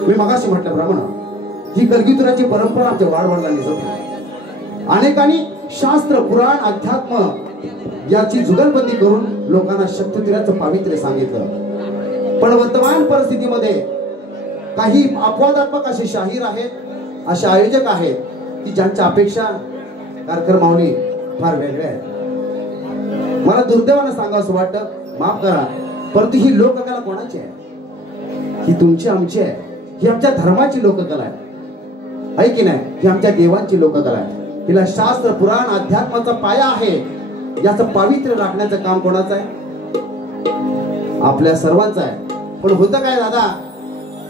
मी मगाशी म्हटल्याप्रमाणे ही कलगीतुराची परंपरा आमच्या वाढवडिलांनी जपली. अनेकांनी शास्त्र पुराण अध्यात्म याची जुगलबंदी करून लोकांना शक्तितीराचं पावित्र्य सांगितलं. पण वर्तमान परिस्थितीमध्ये काही अपवादात्मक असे शाहीर आहेत, असे आयोजक आहेत की ज्यांच्या अपेक्षा कारकर माऊली फार वेगळ्या आहेत. मला दुर्दैवानं सांगावं वाटतं, माफ करा, परंतु ही लोककला कोणाची आहे? ही तुमची आमची आहे. ही आमच्या धर्माची लोककला आहे की नाही? ही आमच्या देवांची लोककला आहे. हिला शास्त्र पुराण अध्यात्माचा पाया आहे. याचं पावित्र्य राखण्याचं काम कोणाचं आहे? आपल्या सर्वांचं आहे. पण होतं काय दादा,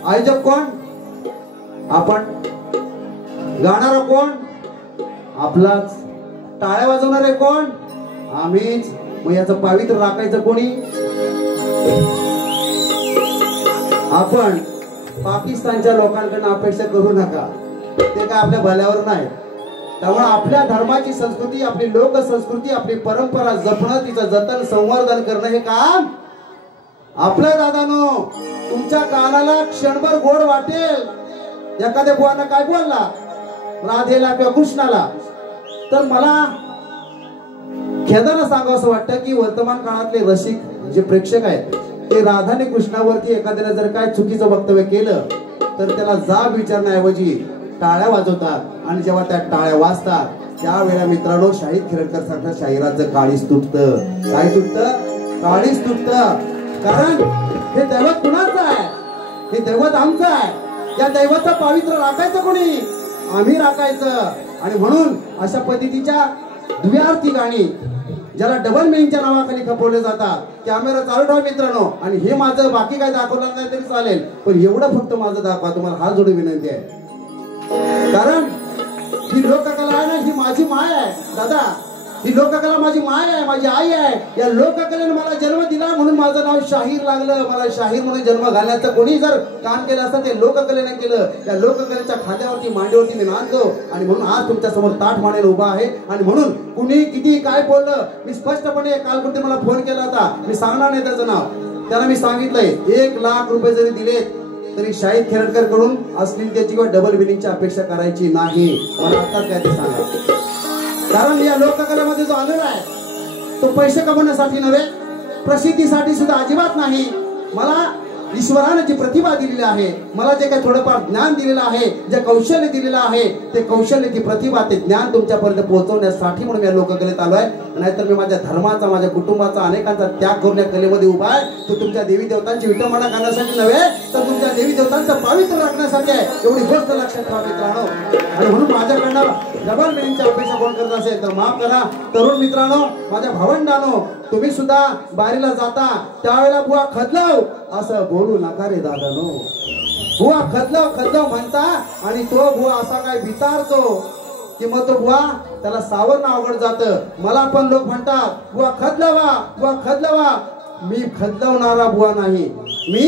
आयोजक कोण? आपण. गाणारा कोण? आपलाच. टाळ्या वाजवणारे कोण? आम्हीच. मग याचं पावित्र्य राखायचं कोणी? आपण. पाकिस्तानच्या लोकांकडून अपेक्षा करू नका, ते काय आपल्या भल्यावर नाही. त्यामुळे आपल्या धर्माची संस्कृती, आपली लोकसंस्कृती, आपली परंपरा जपणं, तिचं जतन संवर्धन करणं हे काम आपलं. दादानो, तुमच्या कानाला क्षणभर गोड वाटेल एखाद्या बुवानं काय बोलला राधेला किंवा कृष्णाला, तर मला खेदानं सांगावं असं वाटतं की वर्तमान काळातले रसिक जे प्रेक्षक आहेत ते राधाने कृष्णावरती एखाद्याने जर काय चुकीचं वक्तव्य केलं तर त्याला जाब विचारण्याऐवजी टाळ्या वाजवतात. आणि जेव्हा त्या टाळ्या वाजतात त्यावेळेला मित्रांनो, शाहीर खेरडकर सारख्या शाहिराचं काळीच तुटतं. काय तुटतं? काळीच तुटतं. कारण हे दैवत कुणाचं आहे? हे दैवत आमचं आहे. या दैवताचं पावित्र्य राखायचं कोणी? आम्ही राखायचं. आणि म्हणून अशा पद्धतीच्या द्व्यार्थी गाणी ज्याला डबल मिनिंगच्या नावाखाली खपवले जातात. कॅमेरा चालू ठेवा मित्रांनो. आणि हे माझं बाकी काय दाखवलं नाही तरी चालेल, पण एवढं फक्त माझं दाखवा. तुम्हाला हात जोडून विनंती आहे. कारण ही लोककला आहे ना, ही माझी माय आहे दादा. ही लोककला माझी माय आहे, माझी आई आहे. या लोककलेने मला जन्म दिला म्हणून माझं नाव शाहीर लागलं. मला शाहीर म्हणून जन्म घालण्याचं कोणी जर काम केलं असतं ते लोककलेने केलं. या लोककलेच्या खांद्यावरती मांडीवरती मी नांदतो आणि म्हणून आज तुमच्या समोर ताठ मानेने उभा आहे. आणि म्हणून कुणी किती काय बोललं, मी स्पष्टपणे कालकुटे मला फोन केला होता, मी सांगणार नाही त्याचं नाव. त्याला मी सांगितलंय 1 लाख रुपये जरी दिलेत तरी शाहीर खेरडकर कडून अश्लीलतेची किंवा डबल बिलिंगची अपेक्षा करायची नाही. मला आत्ताच काय ते सांगा. कारण या लोककलेमध्ये जो आलेला आहे तो पैसे कमवण्यासाठी नव्हे, प्रसिद्धीसाठी सुद्धा अजिबात नाही. मला ईश्वराने जी प्रतिभा दिलेली आहे, मला जे काही थोडंफार ज्ञान दिलेलं आहे, जे कौशल्य दिलेलं आहे, ते कौशल्य, ती प्रतिभा, ते ज्ञान तुमच्यापर्यंत पोहोचवण्यासाठी म्हणून मी लोककलेत आलोय. नाहीतर मी माझ्या धर्माचा, माझ्या कुटुंबाचा, अनेकांचा त्याग करून या कलेमध्ये उभा आहे. तो तुमच्या देवी देवतांची विटंबना करण्यासाठी नव्हे, तर तुमच्या देवी देवतांचं पावित्र्य राखण्यासाठी आहे. एवढी गोष्ट लक्षात ठेवा मित्रांनो. आणि म्हणून माझ्याकडनं डबल मिनिंगची अपेक्षा कोण करत असेल तर माफ करा. तरुण मित्रांनो, माझ्या भावंडांनो, तुम्ही सुद्धा बारीला जाता त्यावेळेला बुवा खदलाव असं बोलू नका रे दादानो. बुवा खदलाव म्हणता आणि तो बुवा असा काय विचारतो की मग तो बुवा त्याला सावरणं अवघड जातं. मला पण लोक म्हणतात बुवा खदलावा, बुवा खदलावा. मी खदलवणारा बुवा नाही, मी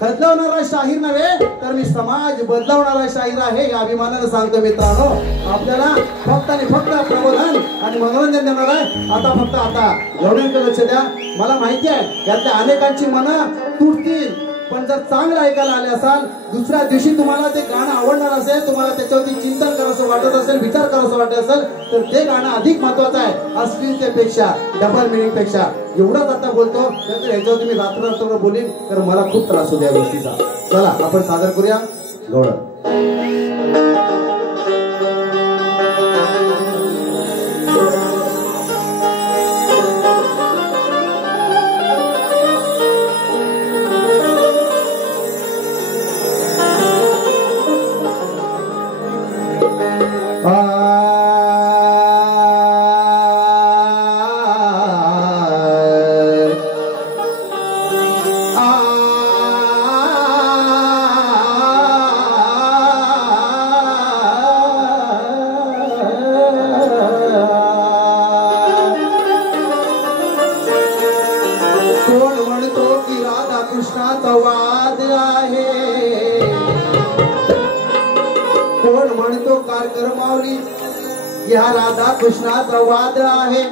खदलवणारा शाहीर नव्हे तर मी समाज बदलवणारा शाहीर आहे हे अभिमानाने सांगतो मित्रांनो. आपल्याला फक्त आणि फक्त प्रबोधन आणि मनोरंजन देणार आहे. आता एवढ्यांकडे लक्ष द्या. मला माहिती आहे यातल्या अनेकांची मनं तुटतील, पण जर चांगलं ऐकायला आले असाल, दुसऱ्या दिवशी तुम्हाला ते गाणं आवडणार असेल, तुम्हाला त्याच्यावरती चिंतन करावंसं वाटत असेल, विचार करावंसं वाटत असेल, तर ते गाणं अधिक महत्वाचं आहे अश्लीलतेपेक्षा, डबल मिनिंग पेक्षा. एवढंच आता बोलतो, नंतर ह्याच्यावर तुम्ही रात्र बोलीन तर मला खूप त्रास होतो या गोष्टीचा. चला आपण सादर करूया गवळण. कृष्णाचा वाद आहे.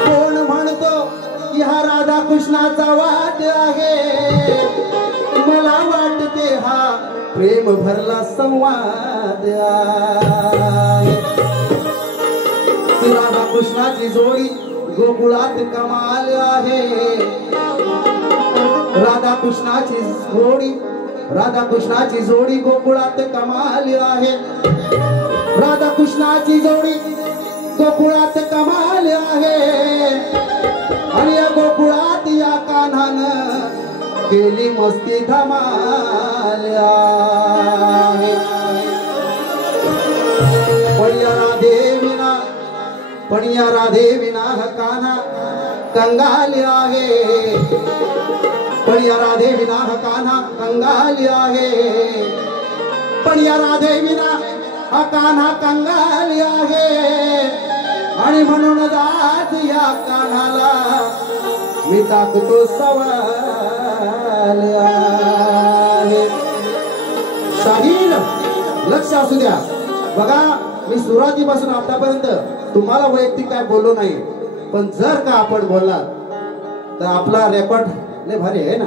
कोण म्हणतो की हा राधा कृष्णाचा वाद आहे, मला वाटते हा प्रेम भरला संवाद आहे. राधा कृष्णाची जोडी गोकुळात कमाल आहे. राधा कृष्णाची जोडी गोकुळात कमाल आहे. राधा कृष्णाची जोडी गोकुळात कमाल आहे. आणि या गोकुळात या कान्हानं केली मस्ती धमाल आहे. पण या राधे विना हा कान्हा कंगाल आहे. पण या राधे विना हा कान्हा कंगाल आहे. पण या राधे विना हा कान्हा कंगाल आहे. आणि म्हणून आज या कान्हाला मी टाकतो सवाल आहे. शाहीर लक्ष असू द्या. बघा, मी सुरुवातीपासून आतापर्यंत तुम्हाला वैयक्तिक काय बोललो नाही, पण जर का आपण बोलला तर आपला रेकॉर्ड लय भारी आहे ना.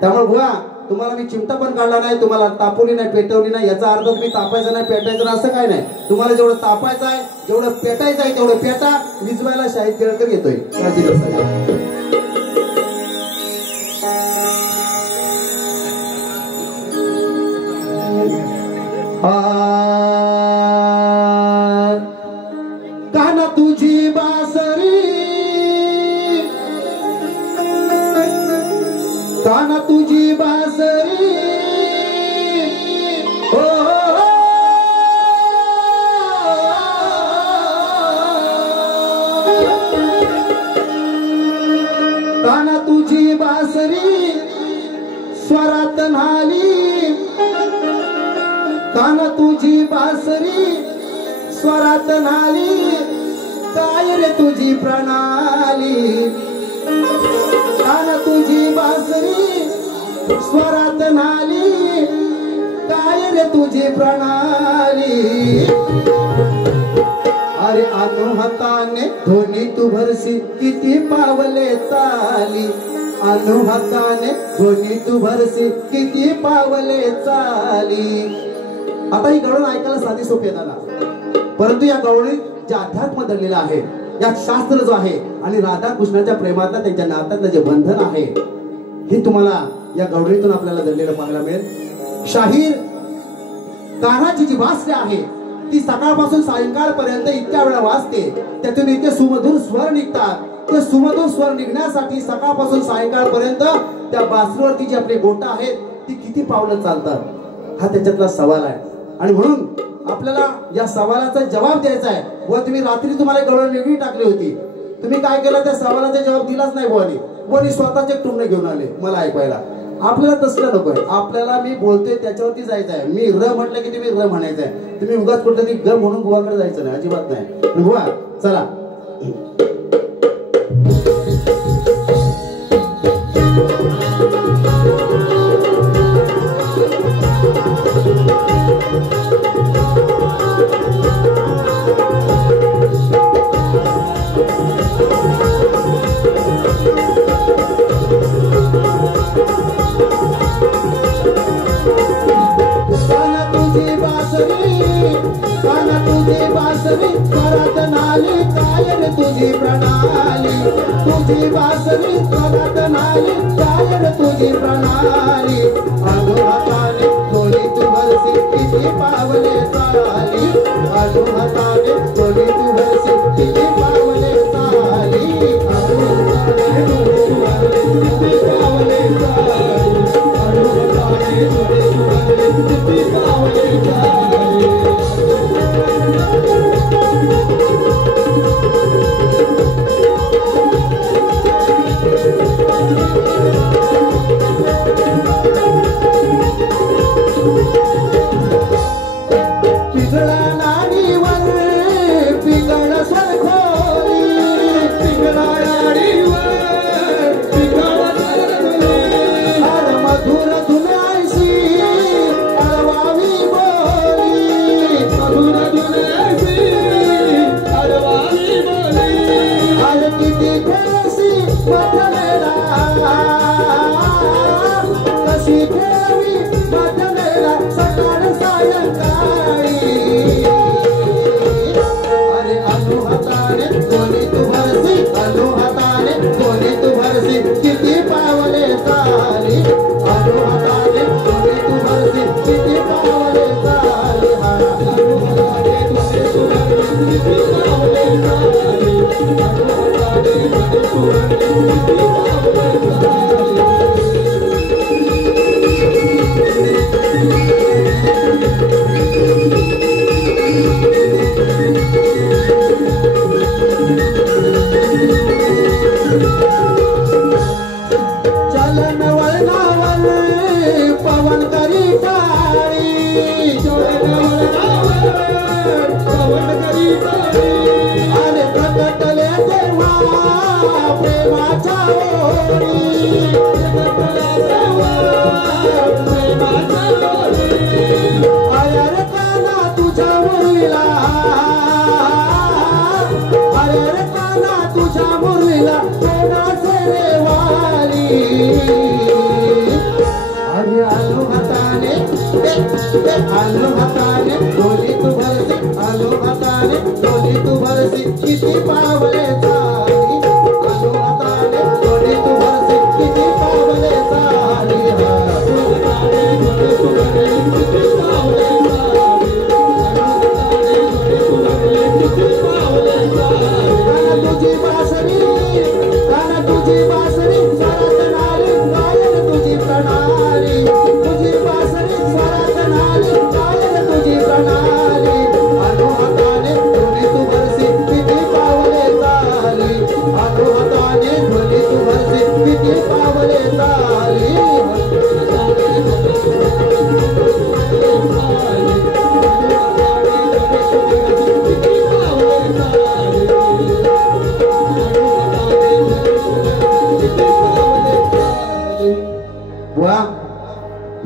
त्यामुळे बुवा तुम्हाला मी चिमटा पण काढला नाही, तुम्हाला तापवली नाही, पेटवली नाही. याचा अर्थ तुम्ही तापायचं नाही, पेटायचं नाही असं काय नाही. तुम्हाला जेवढं तापायचं आहे, जेवढं पेटायचं आहे तेवढं पेटा. विजवायला शाहीर केळकर येतोय. काना तुझी बासरी, काना तुझी बासरी, हो काना तुझी बासरी स्वरात न्हाली. काना तुझी बासरी स्वरात न्हाली. काय रे तुझी प्रणाली. काना तुझी बासरी स्वरात न्हाली. काय रे तुझी प्रणाली. अरे अनुहाताने धोनी तू भरसी किती पावले चाली. अनुहाताने धोनी तू भरसी किती पावले चाली. आता ही गवळण ऐकायला साधी सोपी येतात, परंतु या गवळणीत जे अध्यात्म दडलेलं आहे, या शास्त्र जो आहे आणि राधा कृष्णाच्या प्रेमातलं त्यांच्या नात्यातलं जे बंधन आहे, हे तुम्हाला या गवळणीतून आपल्याला दडलेलं पाहायला मिळेल. शाहीर कान्हाची जी भाषा आहे ती सकाळपासून सायंकाळपर्यंत इतक्या वेळा वाजते. त्यातून इतके सुमधुर स्वर निघतात. ते सुमधुर स्वर निघण्यासाठी सकाळपासून सायंकाळपर्यंत त्या बासरीवरती जी आपली बोटं आहेत ती किती पावलं चालतात, हा त्याच्यातला सवाल आहे. आणि म्हणून आपल्याला या सवालाचा जबाब द्यायचा आहे. व तुम्ही रात्री तुम्हाला गवळण वेगळी टाकली होती, तुम्ही काय केलं, त्या सवालाचा जबाब दिलाच नाही. बोली स्वतःचे टुमणे घेऊन आले मला ऐकवायला. आपल्याला तसलं नकोय. आपल्याला मी बोलतोय त्याच्यावरती जायचं आहे. मी र म्हटलं की तुम्ही र म्हणायचं आहे. तुम्ही उगाच कुठलं तरी ग म्हणून बुवाकडे जायचं नाही, अजिबात नाही. बुवा चला. बासरी काना तुझी बासरी स्वरात नाली काय रे तुझी प्रणाली तुझी बासरी स्वरात नाली काय रे तुझी प्रणाली अनु हाताने थोडी तू भरसी किती पावले चाली अनु हाताने थोडी तू भरसी किती पावले चाली अनु हाताने थोडी तू भरसी किती पावले चाली अनु हाताने थोडी तू भरसी किती पावले चाली पिंगळा नाडीवर पिंगळ सरखोली पिंगळा नाडीवर पिंगळ सरखोली अर मधुर धुनाशी अडवावी बोली मधुर धुनाशी अडवावी बोली अर किती खेळसी बदलेला कशी खेळवी बदलेला सकाळ सायंकाळी अरे अनु हाताने कोणी तू भरसी अनु हाताने कोणी तू भरसी किती पावले चाली अनु हाताने कोणी तू भरसी किती पावले चाली अनु हाताने कोणी तू भरसी किती पावले चाली अनु हाताने कोणी तू भरसी किती पावले चाली चलन वळणावर पवन करी टाळी चलन वळणावर पवन करी टाळी अरे प्रकटले तेव्हा प्रेमाच्या ओळी प्रकटले तेव्हा प्रेमाच्या ओळी अरे काना तुझ्या मुरलीला अरे काना तुझ्या मुरलीला कोणाचे रे वाली अरे अनु हाताने डोली तू भरसी अनु हाताने डोली तू भरसी किती पावले चाली अनु हाताने डोली तू भरसी किती पावले चाली अनु हाताने डोली तू भरसी किती पावले चाली अनु हाताने डोली तू भरसी किती पावले चाली काना तुझी बासरी काना तुझी बासरी स्वरात नाली गायन तुझी प्रणाली तुझी बासरी स्वरात नाली गायन तुझी प्रणाली अनु हाताने ध्वनी तू भरसी किती पावले चाली अनु हाताने ध्वनी तू भरसी किती पावले चाली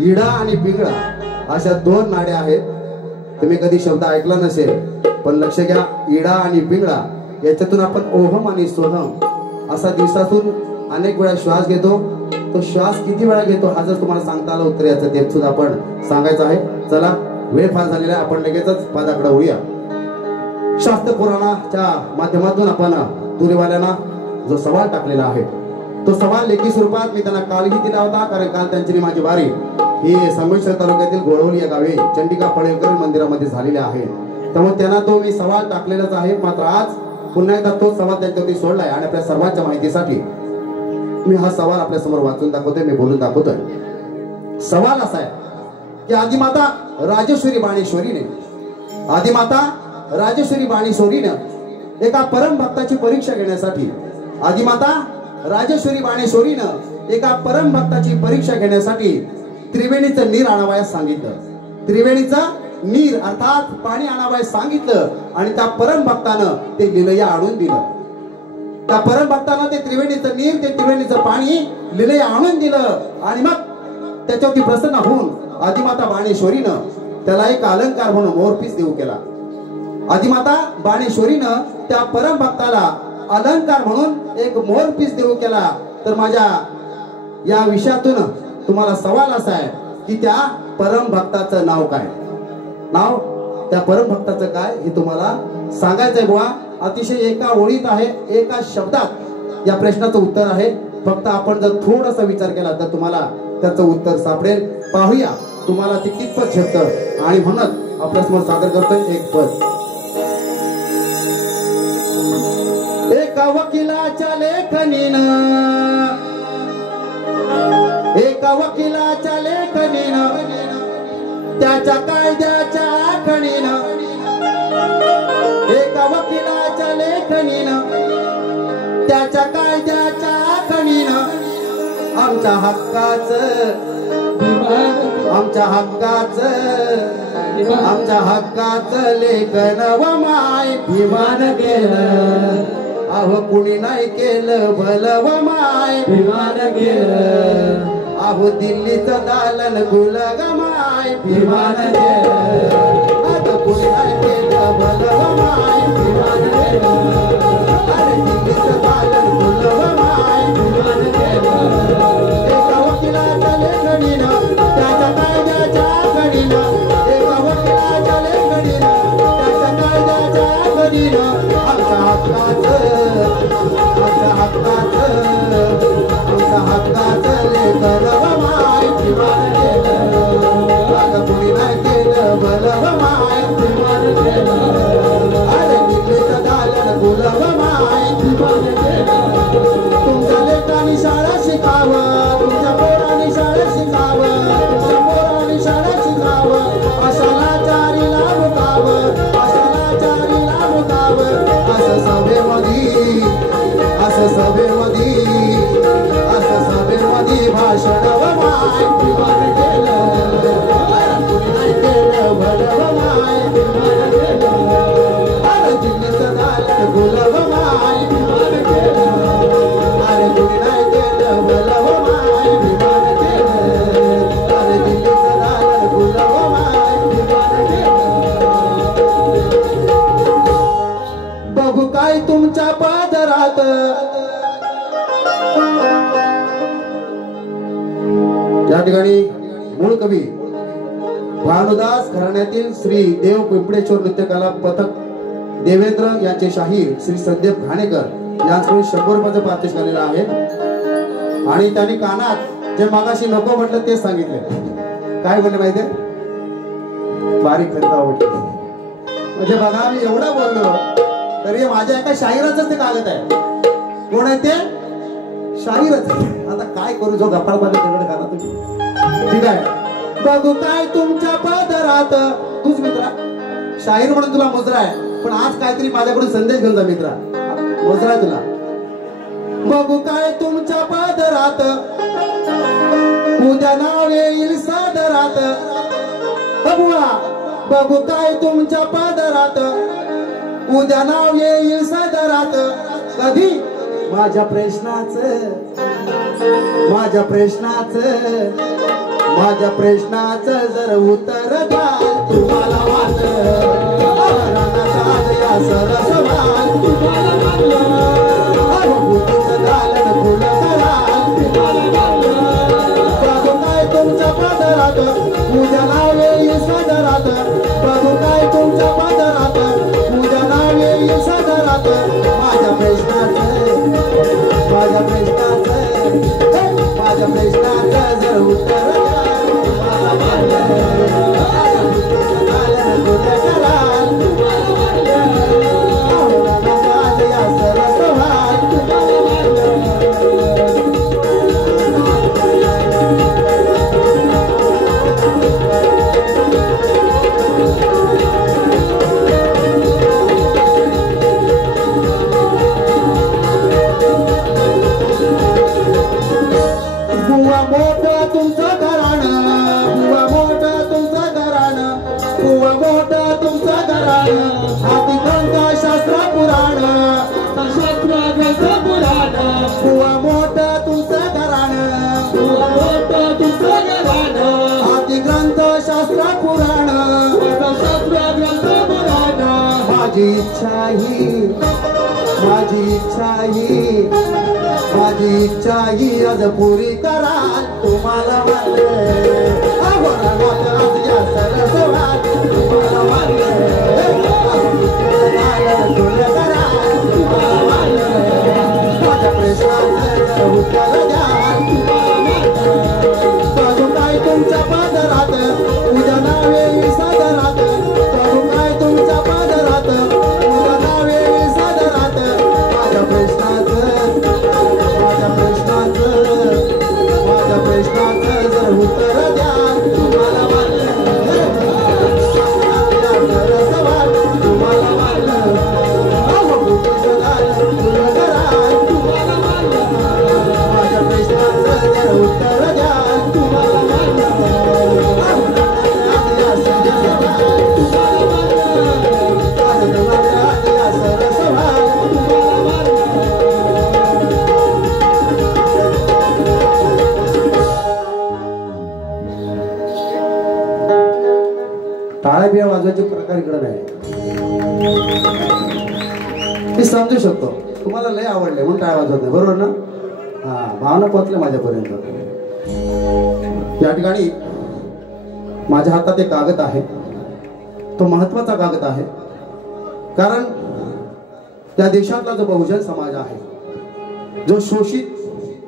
इडा आणि पिंगळा अशा दोन नाड्या आहेत. तुम्ही कधी शब्द ऐकला नसेल पण लक्ष घ्या. इडा आणि पिंगळा याच्यातून आपण ओहम आणि सोहम असा दिवसातून अनेक वेळा श्वास घेतो. तो श्वास किती वेळा घेतो हा जर तुम्हाला सांगता आलं तर याचं ते सुद्धा आपण सांगायचं आहे. चला वेळ फार झालेला आहे, आपण लगेचच पदाकडे वळूया. शास्त्र पुराणाच्या माध्यमातून आपण तुरीवाल्यांना जो सवाल टाकलेला आहे तो सवाल लेखी स्वरूपात मी त्यांना कालही दिला होता, कारण काल त्यांची माझी वारी ही संगमेश्वर तालुक्यातील गोळवली या गावी चंडिका पळेकर मंदिरामध्ये झालेली आहे. त्यामुळे त्यांना तो मी सवाल टाकलेलाच आहे. मात्र आज पुन्हा एकदा तो सवाल त्यांच्यावरती सोडलाय आणि आपल्या सर्वांच्या माहितीसाठी मी हा सवाल आपल्या समोर वाचून दाखवतोय, मी बोलून दाखवतोय. सवाल असा आहे की आदिमाता राजेश्वरी बाणेश्वरीने एका परम भक्ताची परीक्षा घेण्यासाठी राजेश्वरी बाणेश्वरीनं एका परम भक्ताची परीक्षा घेण्यासाठी त्रिवेणीचं नीर आणावयास सांगितलं. त्रिवेणीचं नीर अर्थात पाणी आणावयास सांगितलं आणि त्या परम भक्तानं ते लिलया आणून दिलं. त्या परम भक्तानं ते त्रिवेणीचं नीर, ते त्रिवेणीचं पाणी लिलया आणून दिलं आणि मग त्याच्यावरती प्रसन्न होऊन आदिमाता बाणेश्वरीनं त्याला एक अलंकार म्हणून मोरपीस देऊ केला. आदिमाता बाणेश्वरीनं त्या परम भक्ताला अलंकार म्हणून एक मोरपीस देऊ केला. तर माझ्या या विषयातून तुम्हाला सवाल असा आहे की त्या परम भक्ताचं नाव काय? नाव त्या परमभक्ताचं काय हे तुम्हाला सांगायचंय बुवा. अतिशय एका ओळीत आहे, एका शब्दात या प्रश्नाचं उत्तर आहे. फक्त आपण जर थोडासा विचार केला तर तुम्हाला त्याचं उत्तर सापडेल. पाहूया तुम्हाला ते कितपत झेपतं. आणि म्हणून आपल्यासमोर सादर करतोय एक पद. एका वकिलाच्या लेखनीनं, एका वकिलाच्या लेखनीनं, त्याच्या कायद्याच्या आखणीनं, एका वकिलाच्या लेखनीनं, त्याच्या कायद्याच्या आखणीनं आमच्या हक्काचं, आमच्या हक्काचं, आमच्या हक्काचं लेखन व माय विमान केलं. अहो कुणी नाही केलं भलं व माय विमान केलं. अहो दिल्लीचं दालन गुलग माय विमान केलं. अगं कुणी नाही केलं भलं व माय विमान केलं. अरे दिल्लीचं दालन गुलग माय विमान केलं. एका वकिलाच्या लेखणीनं, त्याच्या कायद्याच्या आखणीनं, एका वकिलाच्या लेखणीनं, त्याच्या कायद्याच्या आखणीनं आमच्या हक्काचं, आमच्या हक्काचं, आमच्या हक्काचं लेखन व माय विमान केलं. अगं कुणी नाही केलं भलं व माय विमान केलं. अरे दिल्लीचं दालन गुलग माय विमान केलं. तुमच्या लेकरांनी शाळा शिकावं, तुमच्या पोरांनी शाळा शिकावं, तुमच्या पोरांनी शाळा शिकावं. अशाला चारीला मुकावं, अशाला चारीला मुकावं. असं सभेमध्ये, असं सभेमध्ये, असं सभेमध्ये भाषण व माय विमान केलं. कुणी नाही केलं भलं व माय विमान केलं. अरे दिल्लीचं दालन गुलग माय विमान केलं. अरे कुणी नाही केलं भलं व माय विमान केलं. अरे दिल्लीचं दालन गुलग माय विमान केलं. बघू काय तुमच्या पादरात, या ठिकाणी मूळ कवी भानुदास घराण्यातील श्री देव पिंपळेश्वर नृत्य कला पथक देवेंद्र यांचे शाहीर श्री संदीप घाणेकर यांच्याकडून 100 रुपयाचं पारितोषिक आलेलं आहे. आणि त्यांनी कानात जे मागाशी नको म्हटलं तेच सांगितले. काय म्हणले माहितीये, बारीक खर्च आवडते. म्हणजे बघा मी एवढं बोललो तरी माझ्या एका शाहिराच ते कागद आहे. कोण आहे ते? शाहीरच. आता काय करू, जो गप्पा मध्ये दगड घाला तुम्ही. ठीक आहे. बघू काय तुमच्या पदरात, तूच मित्रा शाहीर म्हणून तुला मुजरा आहे, पण आज काहीतरी माझ्याकडून संदेश घेऊन जा मित्रा. मुजरा तुला. बघू काय तुमच्या पदरात, उद्या नाव येईल सदरात. बघूया बघू काय तुमच्या पदरात, उद्या नाव येईल सदरात. कधी माझ्या प्रश्नाचं, माझ्या प्रश्नाचं, माझ्या प्रश्नाचं जर उत्तर द्याल तुम्हाला वाटलं या सरसवाल तुम्हाला वाटलं बुद्धीचं दालन फुलं कराल तुम्हाला वाटलं. बघू काय तुमच्या पदरात, उद्या नाव येईल सदरात. बघू काय तुमच्या पदरात, उद्या नाव येईल सदरात. माझ्या प्रश्नाचं, माझ्या प्रश्नाचं, माझ्या प्रश्नाचं जर उत्तर द्याल तुम्हाला वाटलं दालन फुलं कराल तुम्हाला वाटलं. या सरसवाल तुम्हाला वाटलं. बुवा मोठं तुमचं घराणं, बुवा मोठं तुमचं घराणं, बुवा मोठं तुमचं घराणं. हाती ग्रंथ शास्त्र पुराण, शास्त्र ग्रंथ पुराण. बुवा मोठं तुमचं घराणं, बुवा मोठं तुमचं घराणं. हाती ग्रंथ शास्त्र पुराण, शास्त्र ग्रंथ पुराण. माझी इच्छा ही, माझी इच्छा ही, माझी इच्छा ही आज पुरी कराल तुम्हाला वाटलं. या सरसवाल तुम्हाला टाळ्या बिळ्या वाजवायचे प्रकार इकडे नाही. मी समजू शकतो तुम्हाला लय आवडले म्हणून टाळ्या वाजवत नाही, बरोबर ना? हा, भावना पोचल्या माझ्यापर्यंत. या ठिकाणी माझ्या हातात एक कागद आहे, तो महत्वाचा कागद आहे. कारण त्या देशातला जो बहुजन समाज आहे, जो शोषित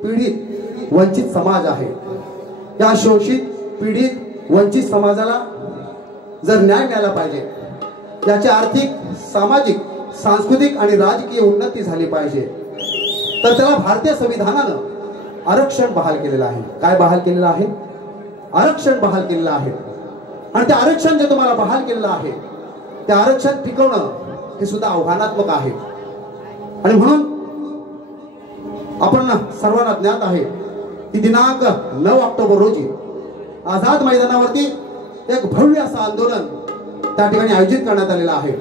पीडित वंचित समाज आहे, या शोषित पीडित वंचित समाजाला जर न्याय मिळाला पाहिजे, त्याची आर्थिक सामाजिक सांस्कृतिक आणि राजकीय उन्नती झाली पाहिजे, तर त्याला भारतीय संविधानानं आरक्षण बहाल केलेलं आहे. काय बहाल केलेलं आहे? आरक्षण बहाल केलेलं आहे. आणि ते आरक्षण जे तुम्हाला बहाल केलेलं आहे, ते आरक्षण टिकवणं हे सुद्धा आव्हानात्मक आहे. आणि म्हणून आपण सर्वांना ज्ञात आहे की दिनांक 9 ऑक्टोबर रोजी आझाद मैदानावरती एक भव्य असं आंदोलन त्या ठिकाणी आयोजित करण्यात आलेलं आहे.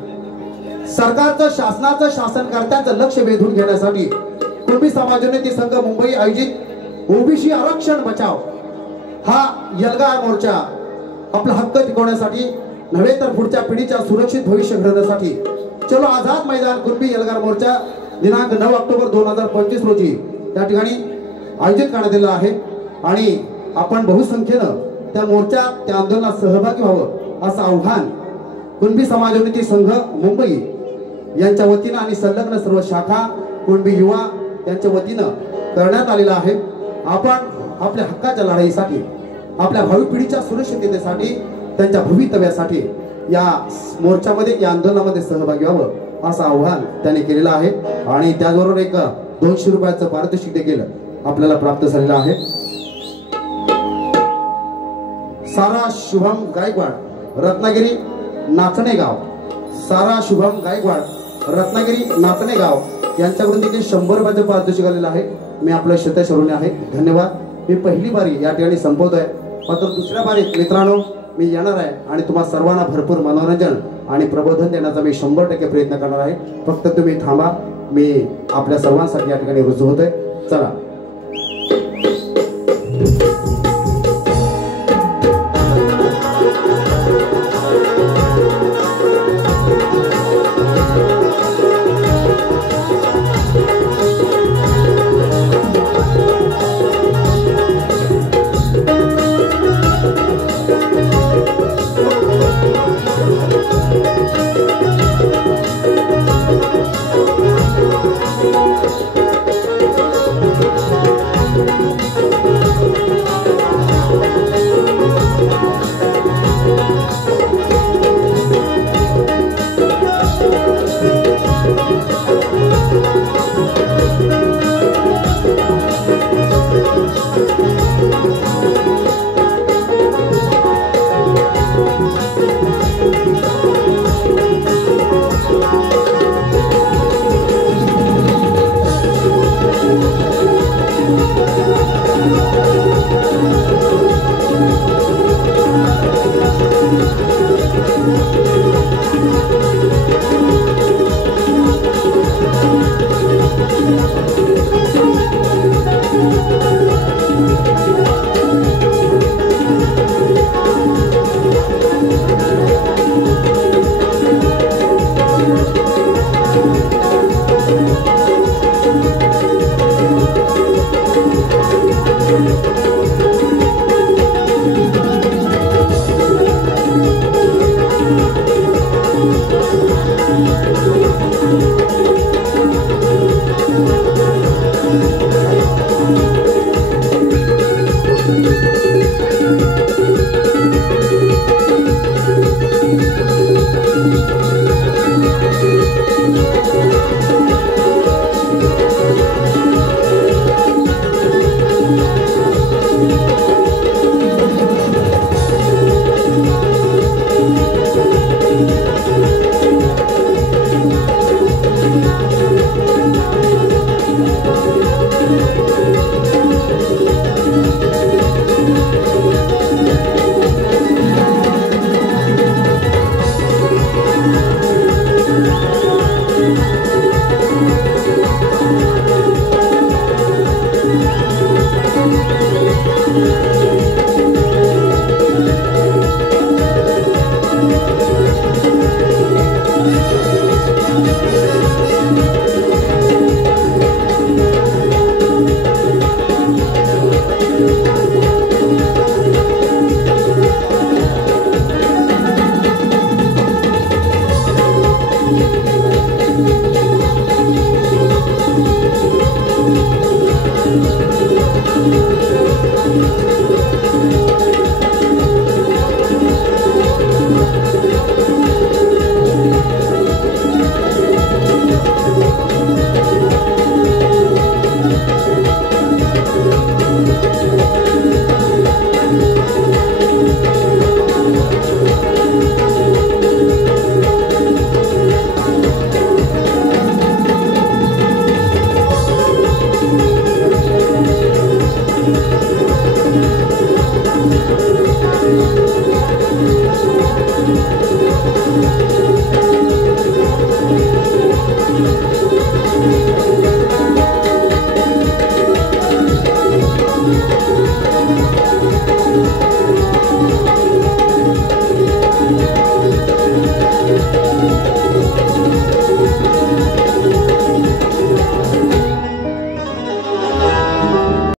सरकारचं शासनाचं शासनकर्त्यांचं लक्ष वेधून घेण्यासाठी कुणबी समाजोन्नती संघ मुंबई आयोजित ओबीसी आरक्षण बचाव हा एल्गार मोर्चा आपला हक्क टिकवण्यासाठी नव्हे तर पुढच्या पिढीच्या सुरक्षित भविष्य घडवण्यासाठी चलो आझाद मैदान कुणबी एल्गार मोर्चा दिनांक 9 ऑक्टोबर 2025 रोजी त्या ठिकाणी आयोजित करण्यात आलेला आहे. आणि आपण बहुसंख्येनं त्या मोर्चा त्या आंदोलनात सहभागी व्हावं असं आव्हान कुणबी समाजोन्नती संघ मुंबई यांच्या वतीनं आणि संलग्न सर्व शाखा कुणबी युवा यांच्या वतीनं करण्यात आलेलं आहे. आपण आपल्या हक्काच्या लढाईसाठी, आपल्या भावी पिढीच्या सुरक्षिततेसाठी, त्यांच्या भवितव्यासाठी या मोर्चामध्ये, या आंदोलनामध्ये सहभागी व्हावं असं आव्हान त्यांनी केलेलं आहे. आणि त्याचबरोबर एक 200 रुपयाचं पारितोषिक देखील आपल्याला प्राप्त झालेलं आहे. सारा शुभम गायकवाड रत्नागिरी नाचणेगाव, सारा शुभम गायकवाड रत्नागिरी नाचणेगाव यांच्याकडून देखील 100 रुपयाचं पारितोषिक आलेलं आहे. मी आपलं श्रोते ऋणी आहे, धन्यवाद. मी पहिली बारी या ठिकाणी संपवतोय, मात्र दुसऱ्या बारीत मित्रांनो मी येणार आहे आणि तुम्हा सर्वांना भरपूर मनोरंजन आणि प्रबोधन देण्याचा मी 100% प्रयत्न करणार आहे. फक्त तुम्ही थांबा, मी आपल्या सर्वांसाठी या ठिकाणी रुजू होतोय. चला.